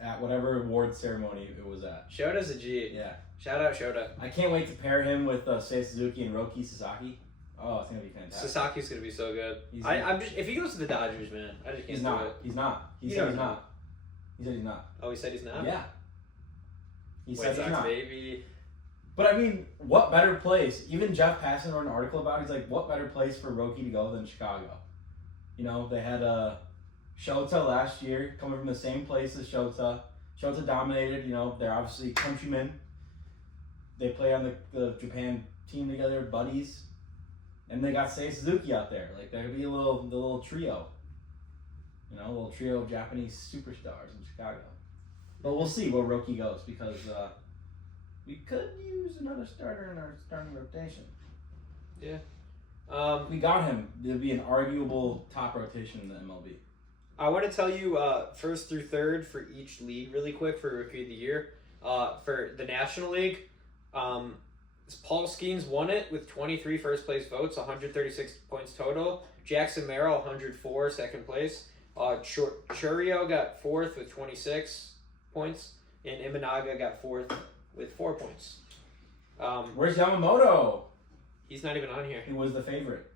At whatever award ceremony it was at. Shota's a G. Yeah. Shout out Shota. I can't wait to pair him with Seiya Suzuki and Roki Sasaki. Oh, it's gonna be fantastic. Sasaki's gonna be so good. If he goes to the Dodgers, man, I just can't He's do not. it. He's not. He said he's not. He said he's not. Oh, he said he's not? Yeah. He White said Sox he's not. baby. But I mean, what better place? Even Jeff Passan wrote an article about it. He's like, what better place for Roki to go than Chicago? You know, they had Shota last year, coming from the same place as Shota. Shota dominated. You know, they're obviously countrymen. They play on the Japan team together, buddies. And they got Seiya Suzuki out there. Like, that could be the little trio. You know, a little trio of Japanese superstars in Chicago. But we'll see where Roki goes, because we could use another starter in our starting rotation. Yeah. We got him. There'd be an arguable top rotation in the MLB. I want to tell you first through third for each league really quick for Rookie of the Year. For the National League, Paul Skeens won it with 23 first place votes, 136 points total. Jackson Merrill, 104, second place. Churio got fourth with 26 points, and Imanaga got fourth with 4 points. Where's Yamamoto? He's not even on here. He was the favorite.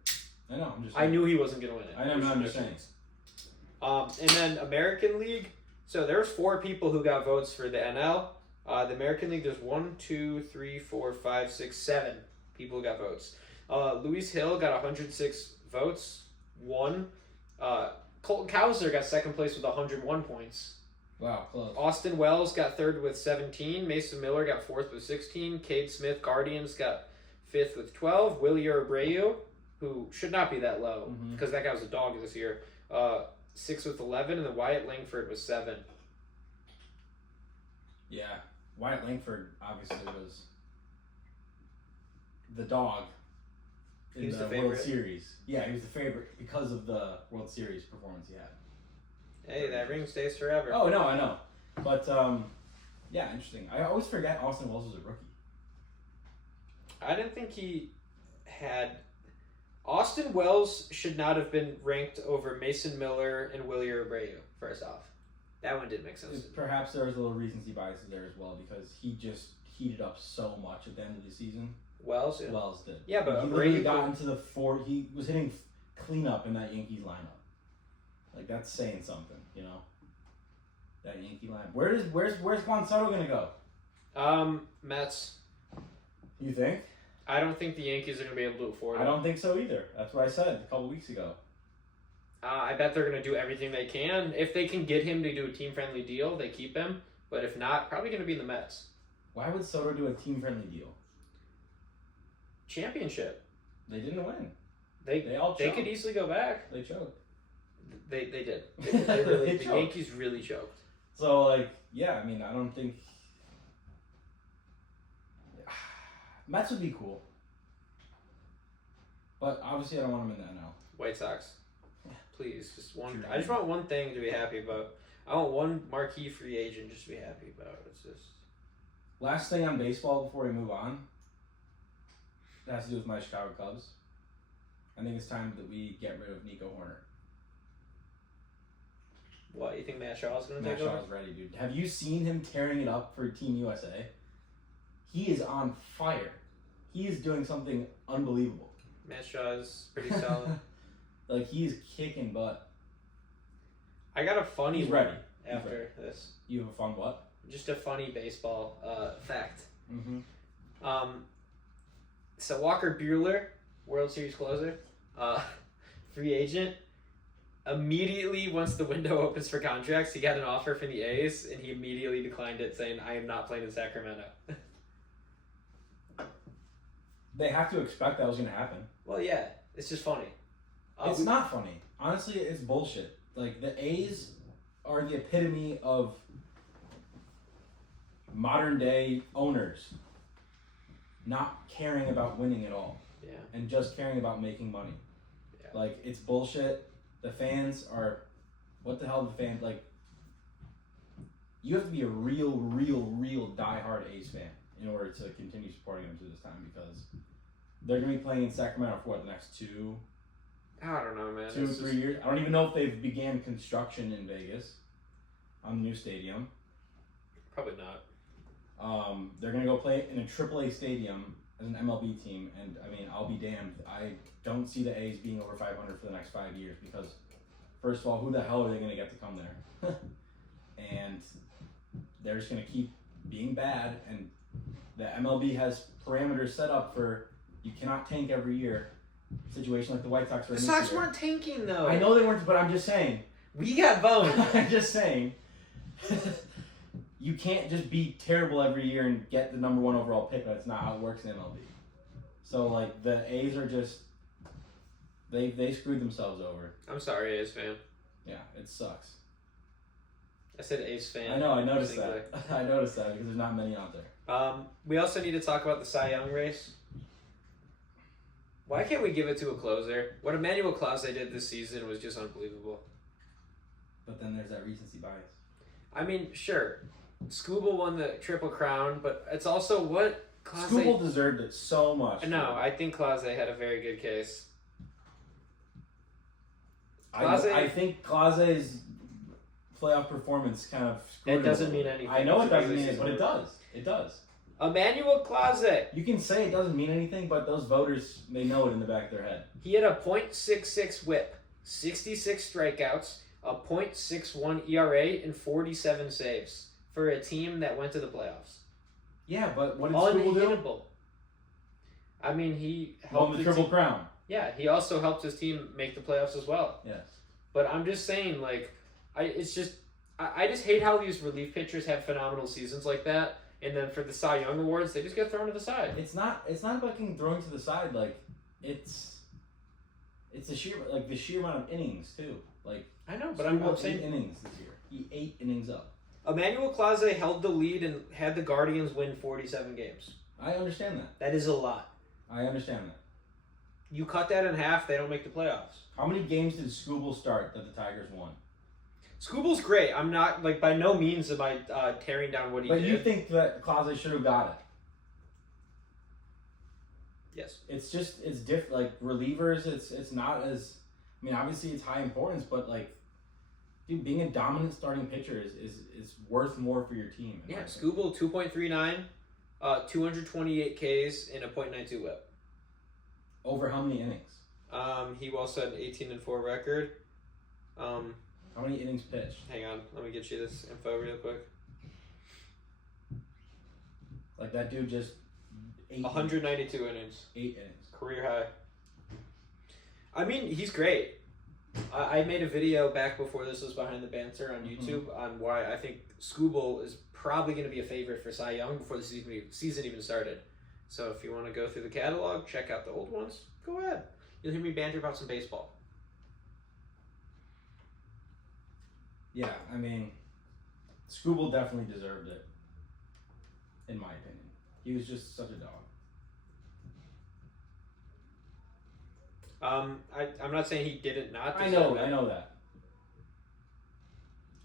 I know. I'm just. I knew he wasn't going to win it. I know. I'm just saying. And then American League. So there's 4 people who got votes for the NL. The American League, there's 1, 2, 3, 4, 5, 6, 7 people who got votes. Luis Hill got 106 votes, won. Colton Cowser got second place with 101 points. Wow, close. Austin Wells got third with 17. Mason Miller got fourth with 16. Cade Smith, Guardians, got fifth with 12. Willie Abreu, who should not be that low because that guy was a dog this year, sixth with 11. And then Wyatt Langford was 7. Yeah. Wyatt Langford obviously was the dog in the World Series. Yeah, he was the favorite because of the World Series performance he had. Hey, that ring stays forever. Oh, no, I know. But, yeah, interesting. I always forget Austin Wells was a rookie. I didn't think he had... Austin Wells should not have been ranked over Mason Miller and Willie Abreu, first off. That one didn't make sense. Perhaps there was a little recency bias there as well, because heated up so much at the end of the season. Wells, yeah. Wells did. Yeah, but he literally got into the fourth. He was hitting cleanup in that Yankees lineup. Like, that's saying something, you know. That Yankee lineup. Where's Juan Soto gonna go? Mets. You think? I don't think the Yankees are gonna be able to afford it. I don't think so either. That's what I said a couple weeks ago. I bet they're gonna do everything they can. If they can get him to do a team-friendly deal, they keep him. But if not, probably gonna be in the Mets. Why would Soto do a team-friendly deal? Championship. They didn't win. They all they choked. could easily go back. They choked. They did. They really, They the choked. Yankees really choked. So, like, yeah, I mean, I don't think... Mets would be cool. But obviously I don't want them in the NL. White Sox. Please, just one. True. I just want one thing to be happy about. I want one marquee free agent just to be happy about. It's just... Last thing on baseball before we move on. It has to do with my Chicago Cubs. I think it's time that we get rid of Nico Horner. What, you think Matt Shaw's going to Matt take over? Shaw's ready, dude. Have you seen him tearing it up for Team USA? He is on fire. He is doing something unbelievable. Matt Shaw's pretty solid. Like, he's kicking butt. I got a funny He's one ready. He's after ready. this. You have a fun what? Just a funny baseball fact. Mm-hmm. So Walker Buehler, World Series closer, free agent. Immediately, once the window opens for contracts, he got an offer from the A's, and he immediately declined it, saying, "I am not playing in Sacramento." They have to expect that was going to happen. Well, yeah, it's just funny. It's not funny. Honestly, it's bullshit. Like, the A's are the epitome of modern day owners not caring about winning at all. Yeah. And just caring about making money. Yeah. Like, it's bullshit. The fans are, what the hell, the fans, like, you have to be a real diehard A's fan in order to continue supporting them through this time, because they're going to be playing in Sacramento for what, the next I don't know, man. 2 or 3 years? I don't even know if they've began construction in Vegas on the new stadium. Probably not. They're going to go play in a AAA stadium as an MLB team, and I mean, I'll be damned. I don't see the A's being over 500 for the next 5 years, because first of all, who the hell are they going to get to come there? And they're just going to keep being bad, and the MLB has parameters set up for you cannot tank every year. Situation like the White Sox are in The this Sox year. weren't tanking, though. I know they weren't, but I'm just saying. We got boned. I'm just saying. You can't just be terrible every year and get the number 1 overall pick. That's not how it works in MLB. So, like, the A's are just... They screwed themselves over. I'm sorry, A's fan. Yeah, it sucks. I said A's fan. I know, I noticed Singular. that. I noticed that because there's not many out there. We also need to talk about the Cy Young race. Why can't we give it to a closer? What Emmanuel Clase did this season was just unbelievable. But then there's that recency bias. I mean, sure, Skubal won the Triple Crown, but it's also what Clase... Skubal deserved it so much. No, I think Clase had a very good case. I think Clase's playoff performance kind of screwed It him doesn't a mean little. anything. I know it It's doesn't really mean it, but it seasonal. does. It does. Emmanuel Clase. You can say it doesn't mean anything, but those voters, they know it in the back of their head. He had a .66 whip, 66 strikeouts, a .61 ERA, and 47 saves for a team that went to the playoffs. Yeah, but what did Skubal do? Unhittable. I mean, he Won helped the the Triple team. Crown. Yeah, he also helped his team make the playoffs as well. Yes. But I'm just saying, like, I just hate how these relief pitchers have phenomenal seasons like that, and then for the Cy Young Awards, they just get thrown to the side. It's not about getting thrown to the side. Like, it's the sheer amount of innings too. Like, I know, but Skubal I'm had saying 8 innings this year. He 8 innings up. Emmanuel Clase held the lead and had the Guardians win 47 games. I understand that. That is a lot. I understand that. You cut that in half, they don't make the playoffs. How many games did Skubal start that the Tigers won? Skubal's great. I'm not, like, by no means am I tearing down what he But did. you think that Clase should have got it? Yes. It's different. Like, relievers, it's not as... I mean, obviously it's high importance, but, like, dude, being a dominant starting pitcher is worth more for your team. Yeah, Skubal 2.39, 228 Ks and a .92 whip. Over how many innings? He also had an 18-4 record. How many innings pitched? Hang on, let me get you this info real quick. Like that dude just 192 innings. 8 innings. Career high. I mean, he's great. I made a video back before this was behind the Banter on YouTube on why I think Skubal is probably going to be a favorite for Cy Young before the season even started. So if you want to go through the catalog, check out the old ones, go ahead. You'll hear me banter about some baseball. Yeah, I mean, Skubal definitely deserved it, in my opinion. He was just such a dog. I'm not saying he didn't not I deserve it. know that.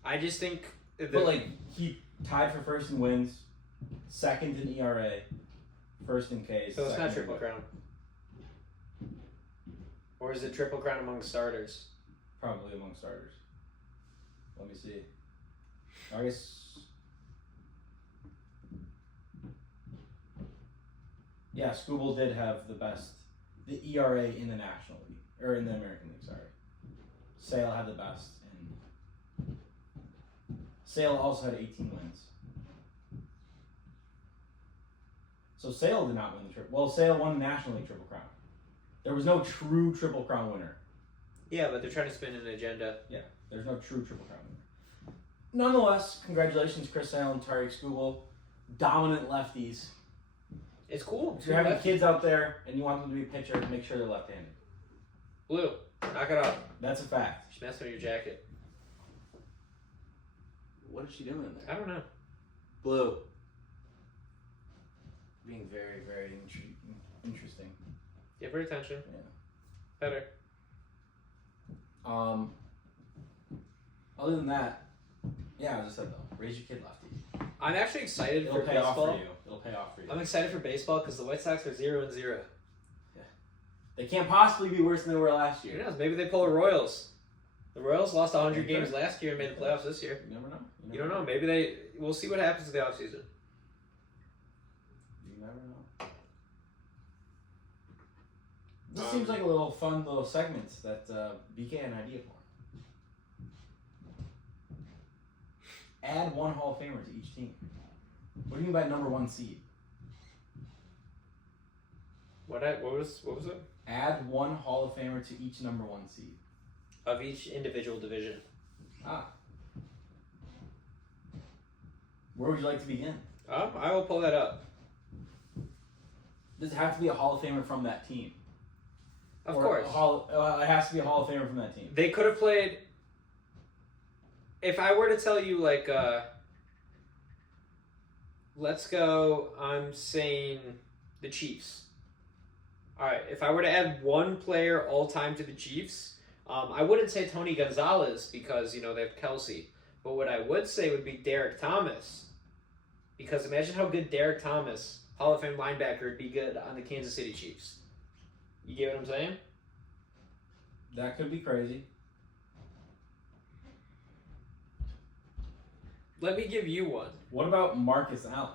I just think But like, he tied for first in wins, second in ERA, first in Ks. so it's second not in Triple WHIP. Crown. Or is it Triple Crown among starters? Probably among starters. Let me see. I guess. Yeah, Skubal did have the ERA in the National League, or in the American League, sorry. Sale had the best, and Sale also had 18 wins. So Sale did not win the Triple. Well, Sale won the National League Triple Crown. There was no true Triple Crown winner. Yeah, but they're trying to spin an agenda. Yeah, there's no true Triple Crown winner. Nonetheless, congratulations, Chris Sale and Tariq Skubal. Dominant lefties. It's cool. If you're having kids out there and you want them to be a pitcher, make sure they're left-handed. Blue, knock it off. That's a fact. She's messing with your jacket. What is she doing in there? I don't know. Blue. Being very, very interesting. Give her attention. Yeah. Better. Other than that, yeah, as I said though, raise your kid lefty. I'm actually excited It'll for pay baseball. off for you. It'll pay off for you. I'm excited for baseball because the White Sox are 0-0. They can't possibly be worse than they were last Who year. knows? Maybe they pull a Royals. The Royals lost 100 Okay. games last year and made the playoffs this year. You never know. You don't know. Maybe they. We'll see what happens in the offseason. You never know. This seems like a little fun little segment that BK had an idea for. Add one Hall of Famer to each team. What do you mean by number one seed? What was it? Add one Hall of Famer to each number one seed. Of each individual division. Where would you like to begin? I will pull that up. Does it have to be a Hall of Famer from that team? Of Or course. It has to be a Hall of Famer from that team. They could have played. If I were to tell you, like, let's go, I'm saying the Chiefs. All right, if I were to add one player all time to the Chiefs, I wouldn't say Tony Gonzalez because, they have Kelsey. But what I would say would be Derek Thomas. Because imagine how good Derek Thomas, Hall of Fame linebacker, would be good on the Kansas City Chiefs. You get what I'm saying? That could be crazy. Let me give you one. What about Marcus Allen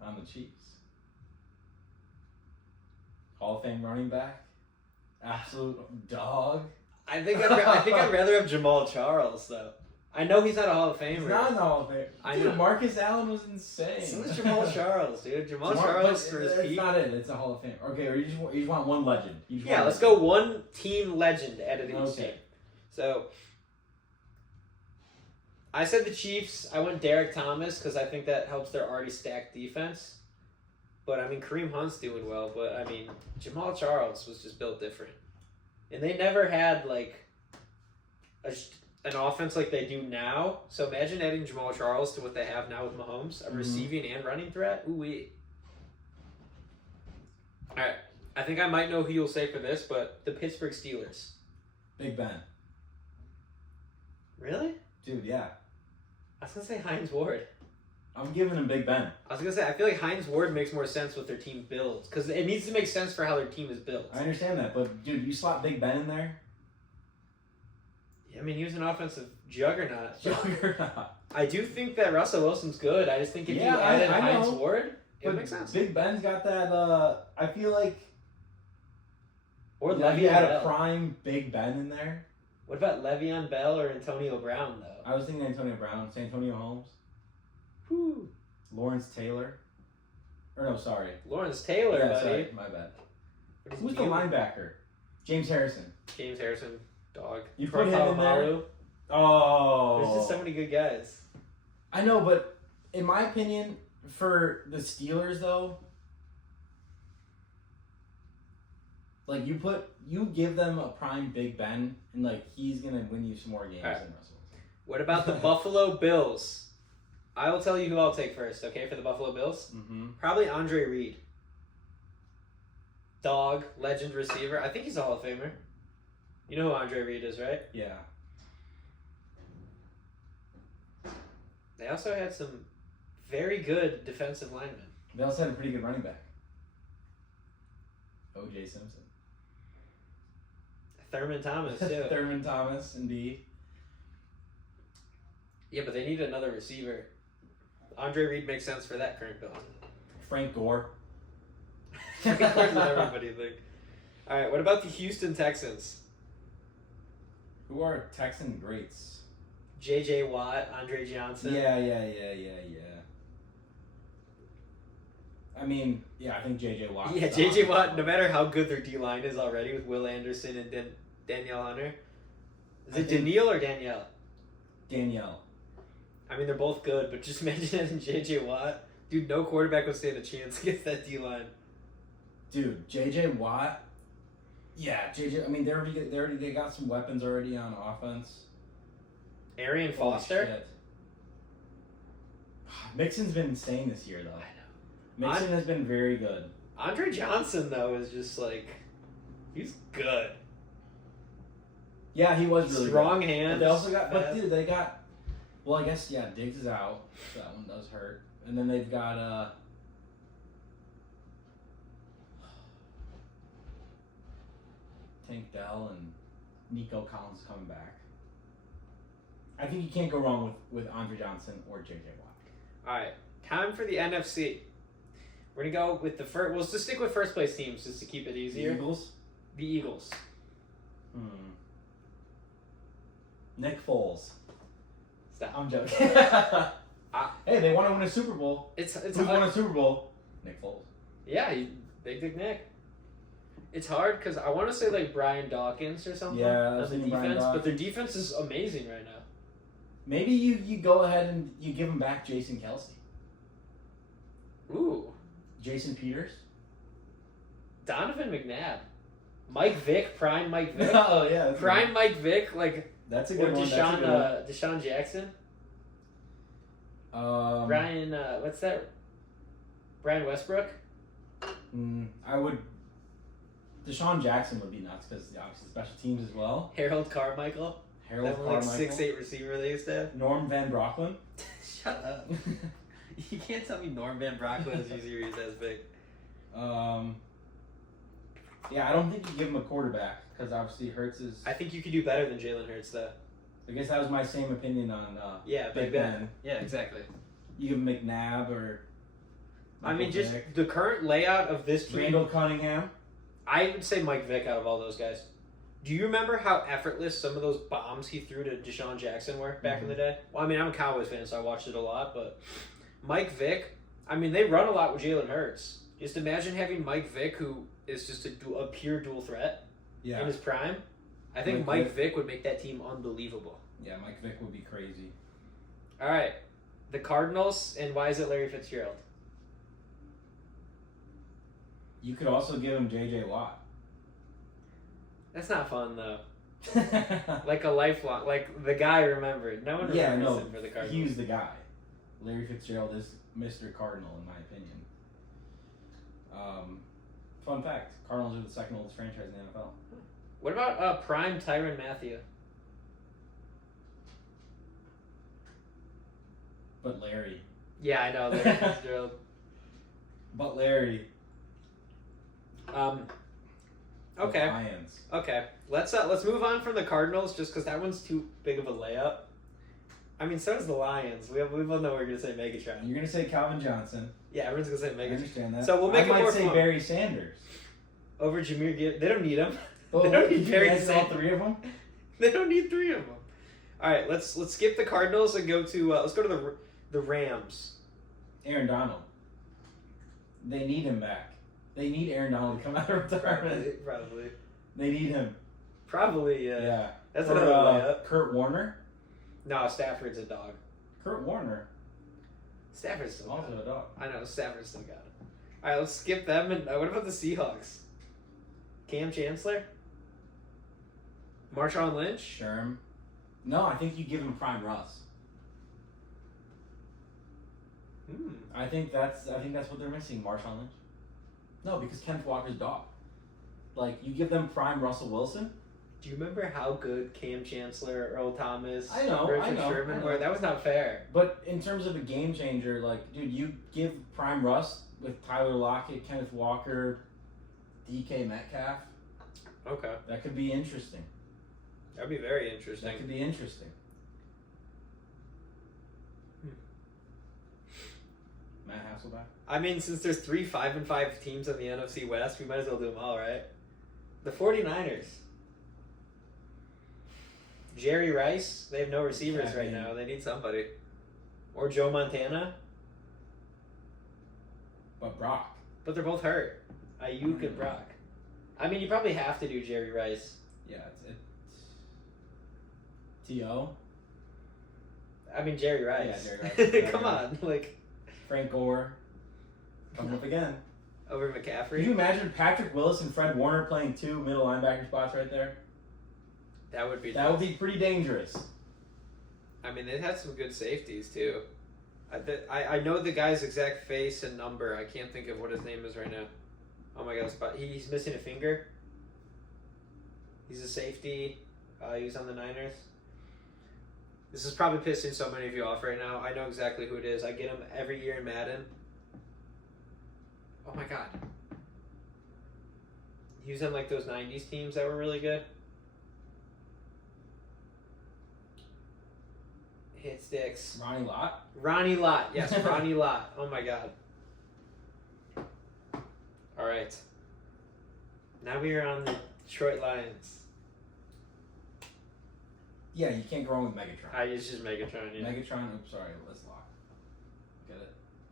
on the Chiefs? Hall of Fame running back? Absolute dog? I think I'd rather have Jamal Charles though. I know he's not a Hall of Famer. He's not in the Hall of Fame. I Dude, know. Marcus Allen was insane. So is Jamal Charles, dude. Jamal Charles for his It's peak. not it. It's a Hall of Fame. Okay, or you just want one legend. Yeah, let's go one team legend added to each Okay. team. So I said the Chiefs. I went Derek Thomas because I think that helps their already stacked defense. But I mean, Kareem Hunt's doing well. But I mean, Jamal Charles was just built different, and they never had like an offense like they do now. So imagine adding Jamal Charles to what they have now with Mahomes, a receiving and running threat. Ooh-wee. All right, I think I might know who you'll say for this, but the Pittsburgh Steelers. Big Ben. Really? Dude, yeah. I was gonna say Hines Ward. I'm giving him Big Ben. I was gonna say I feel like Hines Ward makes more sense with their team builds because it needs to make sense for how their team is built. I understand that, but dude, you slot Big Ben in there? I mean, he was an offensive juggernaut. Juggernaut. I do think that Russell Wilson's good. I just think if Yeah, you added I Hines know. Ward, it But would make sense. Big Ben's got that. I feel like. Or If you Le'Veon had a Bell. prime Big Ben in there. What about Le'Veon Bell or Antonio Brown, though? I was thinking Antonio Brown, Santonio Holmes, Whew. Lawrence Taylor. Or no, sorry. Lawrence Taylor, Yeah, buddy. sorry, my bad. What is Who's the you? linebacker? James Harrison. James Harrison, dog. You put him in there? There's Oh. just so many good guys. I know, but in my opinion, for the Steelers though, like you give them a prime Big Ben, and like he's gonna win you some more games All right. than Russell. What about the Buffalo Bills? I will tell you who I'll take first, okay, for the Buffalo Bills? Mm-hmm. Probably Andre Reed. Dog, legend receiver. I think he's a Hall of Famer. You know who Andre Reed is, right? Yeah. They also had some very good defensive linemen. They also had a pretty good running back. O.J. Simpson. Thurman Thomas, too. Thurman Thomas, indeed. Yeah, but they need another receiver. Andre Reed makes sense for that current build. Frank Gore. Of course, what everybody think. All right, what about the Houston Texans? Who are Texan greats? J.J. Watt, Andre Johnson. Yeah. I mean, yeah, I think J.J. Watt. Yeah, J.J. Watt, no matter how good their D-line is already with Will Anderson and Danielle Hunter. Is it Danielle or Danielle? Danielle. I mean, they're both good, but just imagine having J.J. Watt. Dude, no quarterback would stand a chance against that D-line. Dude, J.J. Watt. Yeah, J.J. I mean, they got some weapons already on offense. Arian Holy Foster? shit. Mixon's been insane this year, though. I know. Mixon has been very good. Andre Johnson, though, is just like, he's good. Yeah, he was really Strong good. hands. But they also got, fast. but dude, they got. Well, I guess yeah, Diggs is out. So that one does hurt. And then they've got Tank Dell and Nico Collins coming back. I think you can't go wrong with Andre Johnson or J.J. Watt. All right, time for the NFC. We're going to go with the first. We'll just stick with first place teams just to keep it easier. Eagles. The Eagles. Nick Foles. Stop. I'm joking. Hey, they want to win a Super Bowl. It's Who won a Super Bowl? Nick Foles. Yeah, Big Dick Nick. It's hard because I want to say like Brian Dawkins or something. Yeah, I on was the thinking Brian defense, but their Dawkins. defense is amazing right now. Maybe you go ahead and you give him back Jason Kelsey. Ooh, Jason Peters. Donovan McNabb, Mike Vick, prime Mike Vick, Oh yeah, that's prime Mike Vick, like That's a or good one. That's a good one. Deshaun Jackson, Um, Brian what's that? Brian Westbrook. I would. Deshaun Jackson would be nuts because obviously special teams as well. Harold Carmichael. Harold That one, like Carmichael. 6'8" receiver they used to have. Norm Van Brocklin. Shut up. You can't tell me Norm Van Brocklin is usually as big. Yeah, I don't think you give him a quarterback because obviously Hurts is. I think you could do better than Jalen Hurts though. I guess that was my same opinion on. Yeah, Big Ben. Yeah, exactly. You give him McNabb or. I mean, Michael just Vick. the current layout of this team. Randall Cunningham. I would say Mike Vick out of all those guys. Do you remember how effortless some of those bombs he threw to Deshaun Jackson were back in the day? Well, I mean, I'm a Cowboys fan, so I watched it a lot, but Mike Vick, I mean, they run a lot with Jalen Hurts. Just imagine having Mike Vick, who is just a pure dual threat in his prime. I think Mike Vick would make that team unbelievable. Yeah, Mike Vick would be crazy. All right. The Cardinals, and why is it Larry Fitzgerald? You could also give him J.J. Watt. That's not fun, though. Like a lifelong, like the guy remembered. No one remembers him for the Cardinals. He's the guy. Larry Fitzgerald is Mr. Cardinal, in my opinion. Fun fact: Cardinals are the second oldest franchise in the NFL. What about prime Tyrann Mathieu? But Larry. Yeah, I know. Larry Fitzgerald. But Larry. The Okay. Lions. Okay. Let's move on from the Cardinals just because that one's too big of a layup. I mean, so does the Lions. We both know we're gonna say Megatron. You're gonna say Calvin Johnson. Yeah, everyone's gonna say I Megatron. understand that. So we'll make I it might more say fun. Barry Sanders. Over Jameer Gibbs. They don't need him. Oh, They don't could need you Barry imagine all Sanders. 3 of them? They don't need 3 of them. All right, let's skip the Cardinals and go to let's go to the Rams. Aaron Donald. They need him back. They need Aaron Donald to come out of retirement. Probably. They need him. Probably. Yeah. That's Or, another way up. Kurt Warner. No, Stafford's a dog. Kurt Warner. Stafford's still got Also it. a dog. I know Stafford's still got it. All right, let's skip them. And what about the Seahawks? Cam Chancellor. Marshawn Lynch. Sherm. No, I think you give him prime Russ. I think that's what they're missing, Marshawn Lynch. No, because Kenneth Walker's dog. Like, you give them prime Russell Wilson. Do you remember how good Cam Chancellor, Earl Thomas, I know. Sherman were? That was not fair. But in terms of a game changer, like, dude, you give prime Russ with Tyler Lockett, Kenneth Walker, DK Metcalf. Okay. That could be interesting. That'd be very interesting. That could be interesting. Matt Hasselbeck. I mean, since there's 3 5-5 teams in the NFC West, we might as well do them all, right? The 49ers. Jerry Rice. They have no receivers right now. They need somebody. Or Joe Montana. But Brock. But they're both hurt. Ayuk and Brock. I mean, you probably have to do Jerry Rice. Yeah, it's T.O. I mean, Jerry Rice. Yeah, Jerry Rice. Come on. Like, Frank Gore. Coming up again. over Could McCaffrey. you imagine Patrick Willis and Fred Warner playing 2 middle linebacker spots right there? That would be. That would be pretty dangerous. I mean, they had some good safeties too. I know the guy's exact face and number. I can't think of what his name is right now. Oh my god, he's missing a finger. He's a safety. He was on the Niners. This is probably pissing so many of you off right now. I know exactly who it is. I get him every year in Madden. Oh my god. He was on like those 90s teams that were really good. Hit sticks. Ronnie Lott. Ronnie Lott. Yes, Ronnie Lott. Oh my god. All right. Now we are on the Detroit Lions. Yeah, you can't go wrong with Megatron. It's just Megatron, yeah. Megatron, oops, sorry, let's lock. Get it?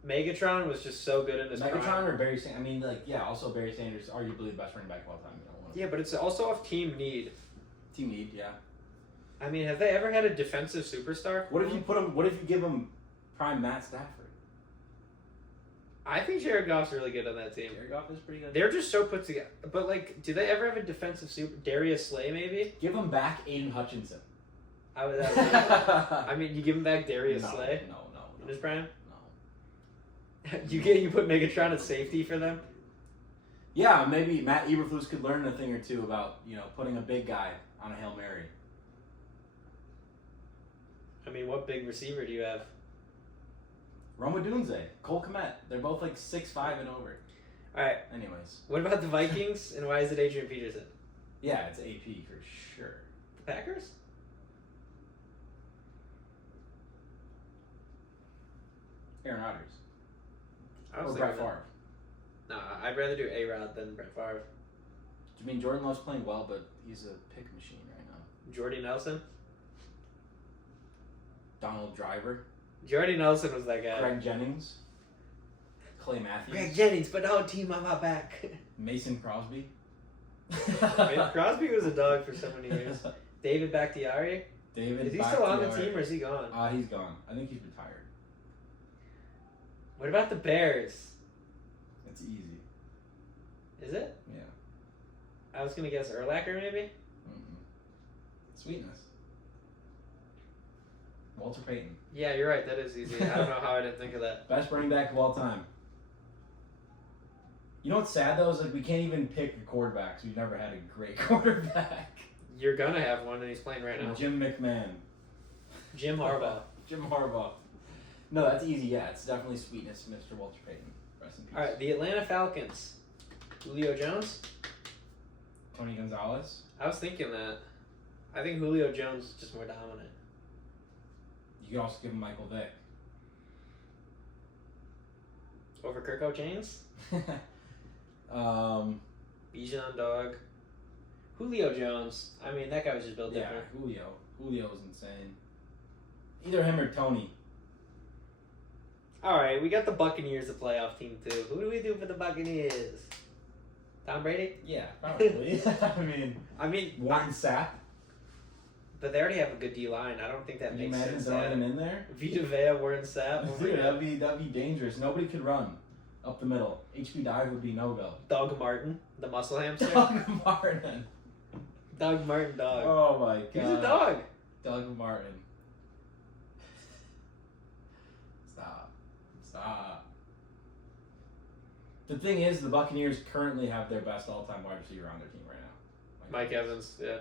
Megatron was just so good in his Megatron prime. or Barry Sanders? I mean, like, yeah, also Barry Sanders, arguably the best running back of all time. You know, one of Yeah, but it's also off team need. team need, yeah. I mean, have they ever had a defensive superstar? What if you put him? What if you give him prime Matt Stafford? I think Jared Goff's really good on that team. Jared Goff is pretty good. They're just so put together. But, like, do they ever have a defensive super... Darius Slay, maybe? Give him back Aiden Hutchinson. I mean, you give him back Darius No, Slay no, in his prime? no. You put Megatron at safety for them? Yeah, maybe Matt Eberflus could learn a thing or two about, you know, putting a big guy on a Hail Mary. I mean, what big receiver do you have? Roma Dunze, Cole Kmet. They're both like 6'5" and over. All right. Anyways. What about the Vikings, and why is it Adrian Peterson? Yeah, it's AP for sure. The Packers? Aaron Rodgers. I was Or Brett thinking Favre. that. Nah, I'd rather do A-Rod than Brett Favre. I mean, Jordan Love's playing well, but he's a pick machine right now. Jordy Nelson? Donald Driver. Jordy Nelson was that guy. Greg Jennings. Clay Matthews. Greg Jennings, but no team on my back. Mason Crosby. Crosby was a dog for so many years. David Bakhtiari? David Is he still on the Bakhtiari. team or is he gone? He's gone. I think he's retired. What about the Bears? It's easy. Is it? Yeah. I was going to guess Urlacher maybe? Sweetness. Walter Payton. Yeah, you're right. That is easy. I don't know how I didn't think of that. Best running back of all time. You know what's sad though is like we can't even pick a quarterback because we've never had a great quarterback. You're going to have one and he's playing right now. Jim McMahon. Jim Harbaugh. Jim Harbaugh. No, that's easy. Yeah, it's definitely Sweetness, Mr. Walter Payton. Rest in peace. All right, the Atlanta Falcons. Julio Jones? Tony Gonzalez. I was thinking that. I think Julio Jones is just more dominant. You You can also give him Michael Vick. Over Kirko Chains? um, Bijan Dog. Julio Jones. I mean, that guy was just built yeah, different. Julio. Julio's insane. Either him or Tony. Alright, we got the Buccaneers, a playoff team, too. Who do we do for the Buccaneers? Tom Brady? Yeah, probably. I mean, Warren Sapp. But they already have a good D-line. I don't think that Can you makes imagine sense. throwing him in there? Vita Vea, Warren Sapp. Dude, that'd be dangerous. Nobody could run up the middle. HB dive would be no-go. Doug Martin, the muscle hamster. Doug Martin. Doug Martin dog. Oh my god. He's a dog. Doug Martin. Stop. The thing is, the Buccaneers currently have their best all-time wide receiver on their team right now. Mike Evans, yeah.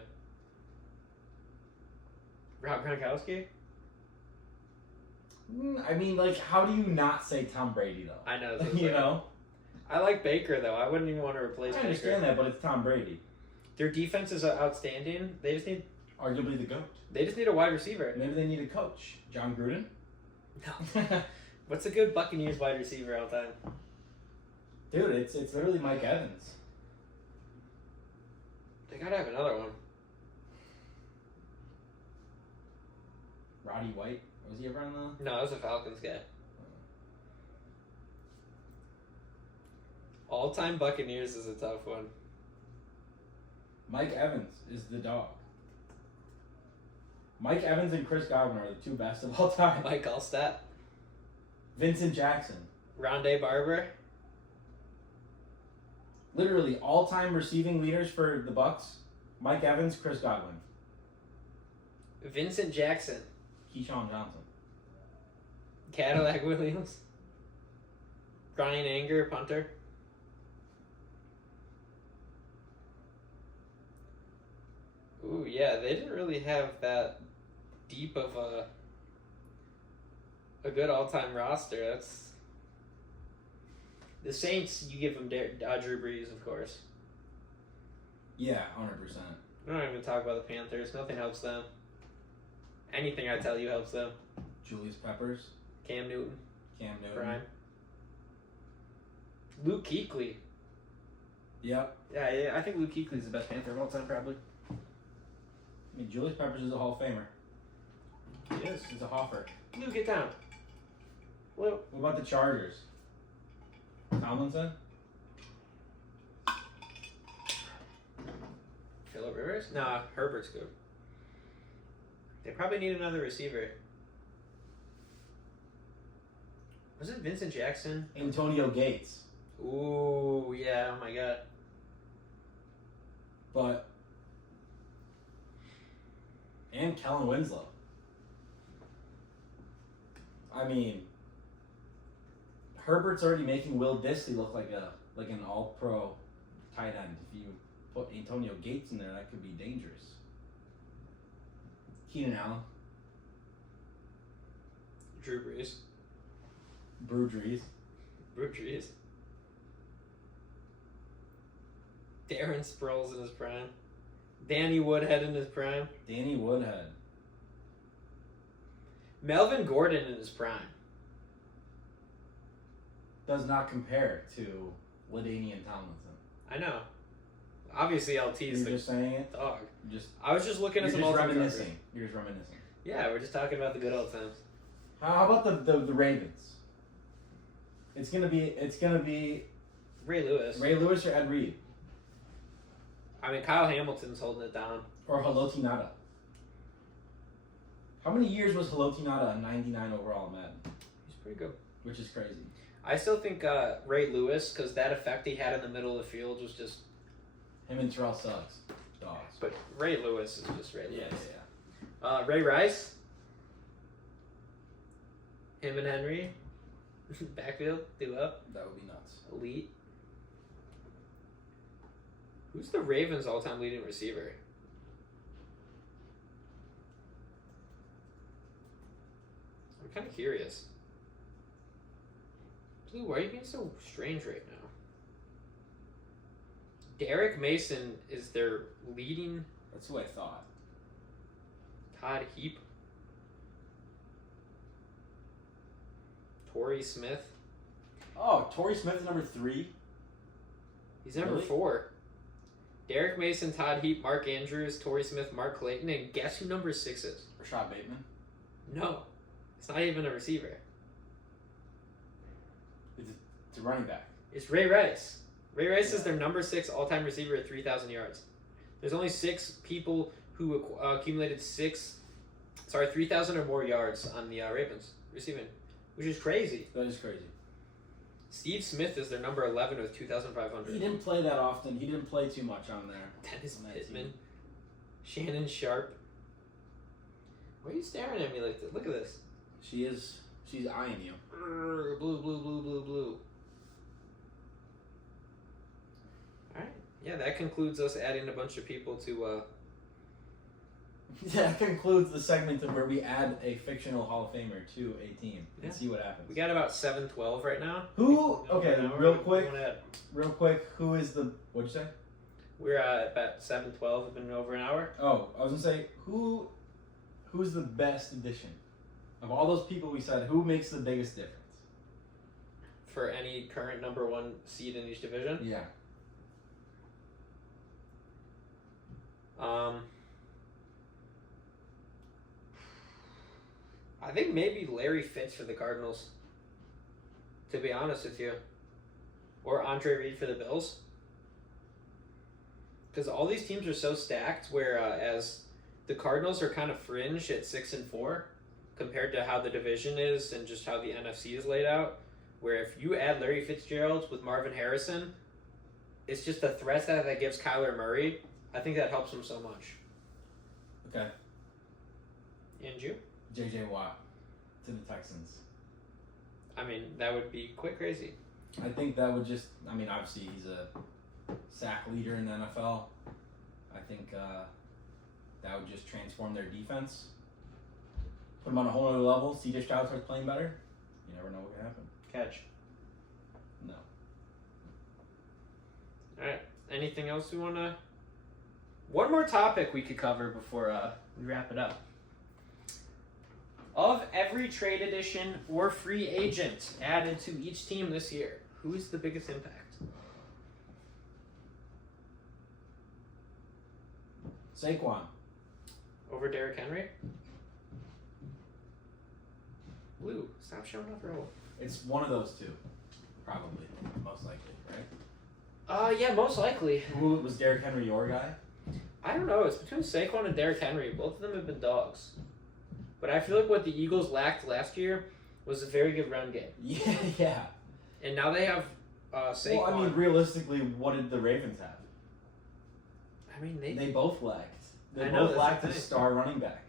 Rob Gronkowski? I mean, like, how do you not say Tom Brady, though? I know. You know? I like Baker, though. I wouldn't even want to replace I Baker. understand that, but it's Tom Brady. Their defense is outstanding. They just need Arguably the GOAT. a wide receiver. Maybe they need a coach. John Gruden? No. What's a good Buccaneers wide receiver all time? Dude, it's literally Mike Evans. They gotta have another one. Roddy White? Was he ever on the... No, that was a Falcons guy. All-time Buccaneers is a tough one. Mike Evans is the dog. Mike Evans and Chris Godwin are the two best of all time. Mike Allstat. Vincent Jackson. Rondé Barber. Literally all-time receiving leaders for the Bucks. Mike Evans, Chris Godwin. Vincent Jackson. Keyshawn Johnson. Cadillac Williams. Brian Anger, punter. Ooh, yeah, they didn't really have that deep of a good all-time roster. That's the Saints. You give them Drew Brees, of course. Yeah, 100%. We don't even talk about the Panthers. Nothing helps them. Anything I tell you helps them. Julius Peppers. Cam Newton, Cam Newton. prime. Luke Kuechly. Yep. Yeah, I think Luke Kuechly is the best Panther of all time, probably. I mean, Julius Peppers is a Hall of Famer. He is. He's a Hoffer. Luke, get down. Well, What about the Chargers? Tomlinson? Phillip Rivers? Nah, Herbert's good. They probably need another receiver. Was it Vincent Jackson? Antonio Gates. Ooh, yeah, oh my god. But... And Kellen Winslow. I mean... Herbert's already making Will Dissly look like an all-pro tight end. If you put Antonio Gates in there, that could be dangerous. Keenan Allen. Drew Brees. Brew Brees. Drew Brees. Darren Sproles in his prime. Danny Woodhead in his prime. Danny Woodhead. Melvin Gordon in his prime. Does not compare to LaDainian Tomlinson. I know. Obviously, LT's You're the just saying it? dog. Just I was just looking at You're some just all-time reminiscing. covers. You're just reminiscing. Yeah, we're just talking about the good old times. How about the Ravens? It's gonna be Ray Lewis. Ray Lewis or Ed Reed I mean, Kyle Hamilton's holding it down. or Haloti Ngata. How many years was Haloti Ngata a 99 overall in Madden? He's pretty good. Which is crazy. I still think Ray Lewis, because that effect he had in the middle of the field was just... Him and Terrell Suggs, dogs. But Ray Lewis is just Ray Lewis. Yeah. Ray Rice. Him and Henry. Backfield. Do up. That would be nuts. Elite. Who's the Ravens' all-time leading receiver? I'm kind of curious. Blue, why are you being so strange right now? Derek Mason is their leading. That's who I thought. Todd Heap. Torrey Smith. Oh, Torrey Smith is number 3. He's number Really? 4. Derek Mason, Todd Heap, Mark Andrews, Torrey Smith, Mark Clayton, and guess who number 6 is? Rashad Bateman. No. It's not even a receiver. It's a running back. It's Ray Rice. Ray Rice is their number 6 all-time receiver at 3,000 yards. There's only 6 people who accumulated 3,000 or more yards on the Ravens receiving, which is crazy. That is crazy. Steve Smith is their number 11 with 2,500. He didn't play that often. He didn't play too much on there. Dennis on that Pittman. team. Shannon Sharp. Why are you staring at me like this? Look at this. She's eyeing you. Blue, blue, blue, blue, blue. Alright. Yeah, that concludes us adding a bunch of people to That concludes the segment of where we add a fictional Hall of Famer to a team and see what happens. we got about 712 right now. Who? Okay, real quick. You wanna add? Real quick. Who is the? What'd you say? We're at about 712. We've been over an hour. Oh, I was gonna say who's the best addition of all those people we said? Who makes the biggest difference? For any current number 1 seed in each division. Yeah. I think maybe Larry Fitz for the Cardinals. To be honest with you. Or Andre Reed for the Bills. Because all these teams are so stacked, whereas the Cardinals are kind of fringe at 6-4 compared to how the division is and just how the NFC is laid out. Where if you add Larry Fitzgerald with Marvin Harrison, it's just the threat that gives Kyler Murray. I think that helps him so much. Okay. And you? J.J. Watt to the Texans. I mean, that would be quite crazy. I think that would just. I mean, obviously he's a sack leader in the NFL. I think that would just transform their defense. Put them on a whole other level. C.J. Stroud starts playing better. You never know what can happen. Catch. No. Alright. Anything else we want to... One more topic we could cover before we wrap it up. Of every trade addition or free agent added to each team this year, who's the biggest impact? Saquon. Over Derrick Henry? Blue, stop showing off your hole. It's one of those two, probably, most likely, right? Yeah, most likely. Who was Derrick Henry your guy? I don't know. It's between Saquon and Derrick Henry. Both of them have been dogs. But I feel like what the Eagles lacked last year was a very good run game. Yeah. And now they have Saquon. Well, I mean, realistically, what did the Ravens have? I mean, They both lacked. They I know, both that's lacked the a thing. star running back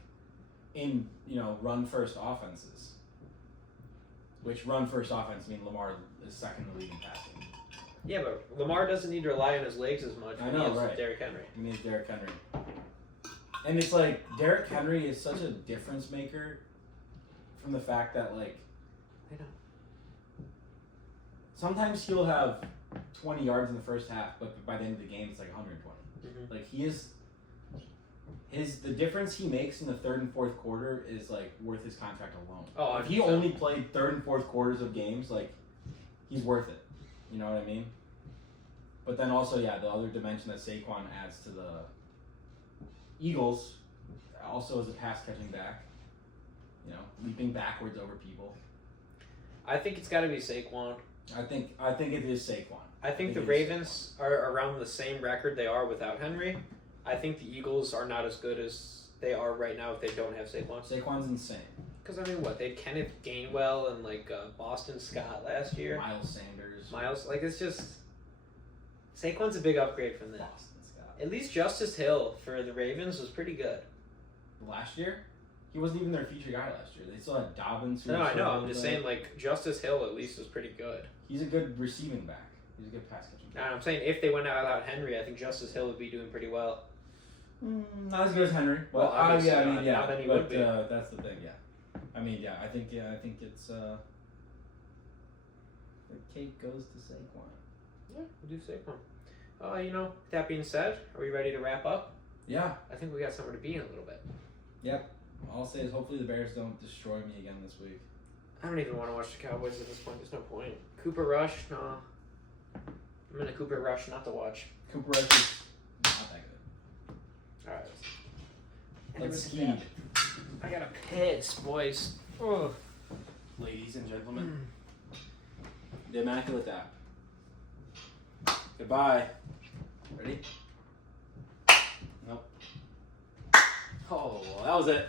in, run-first offenses. Which run-first offense, Lamar is second in the league in passing. Yeah, but Lamar doesn't need to rely on his legs as much. I know, as right. Derrick Henry. He needs Derrick Henry. And it's like, Derrick Henry is such a difference maker from the fact that, I know. sometimes he'll have 20 yards in the first half, but by the end of the game, it's like 120. Mm-hmm. Like, he is... the difference he makes in the third and fourth quarter is, worth his contract alone. Oh, if he 100%. only played third and fourth quarters of games, he's worth it. You know what I mean? But then also, the other dimension that Saquon adds to the Eagles, also as a pass-catching back, leaping backwards over people. I think it's got to be Saquon. I think it is Saquon. I think the it is Ravens are around the same record they are without Henry. I think the Eagles are not as good as they are right now if they don't have Saquon. Saquon's insane. Because, they had Kenneth Gainwell and, Boston Scott last year. Miles Sanders. It's just... Saquon's a big upgrade from that. Boston Scott. At least Justice Hill for the Ravens was pretty good. Last year? He wasn't even their feature guy last year. They still had Dobbins. No, I know. I'm just saying, Justice Hill at least was pretty good. He's a good receiving back. He's a good pass catching back. And I'm saying if they went out without Henry, I think Justice Hill would be doing pretty well. Not as good as Henry. Well, But obviously yeah, not than he would be. That's the thing. Yeah, I think it's the cake goes to Saquon. Yeah, we'll do Saquon. That being said, are we ready to wrap up? Yeah. I think we got somewhere to be in a little bit. Yep. All I'll say is hopefully the Bears don't destroy me again this week. I don't even want to watch the Cowboys at this point. There's no point. Cooper Rush, no. I'm in a Cooper Rush not to watch. Cooper Rush is not that good. All right. Let's ski. I gotta piss, boys. Oh. Ladies and gentlemen. The Immaculate App. Goodbye. Ready? Nope. Oh, well, that was it.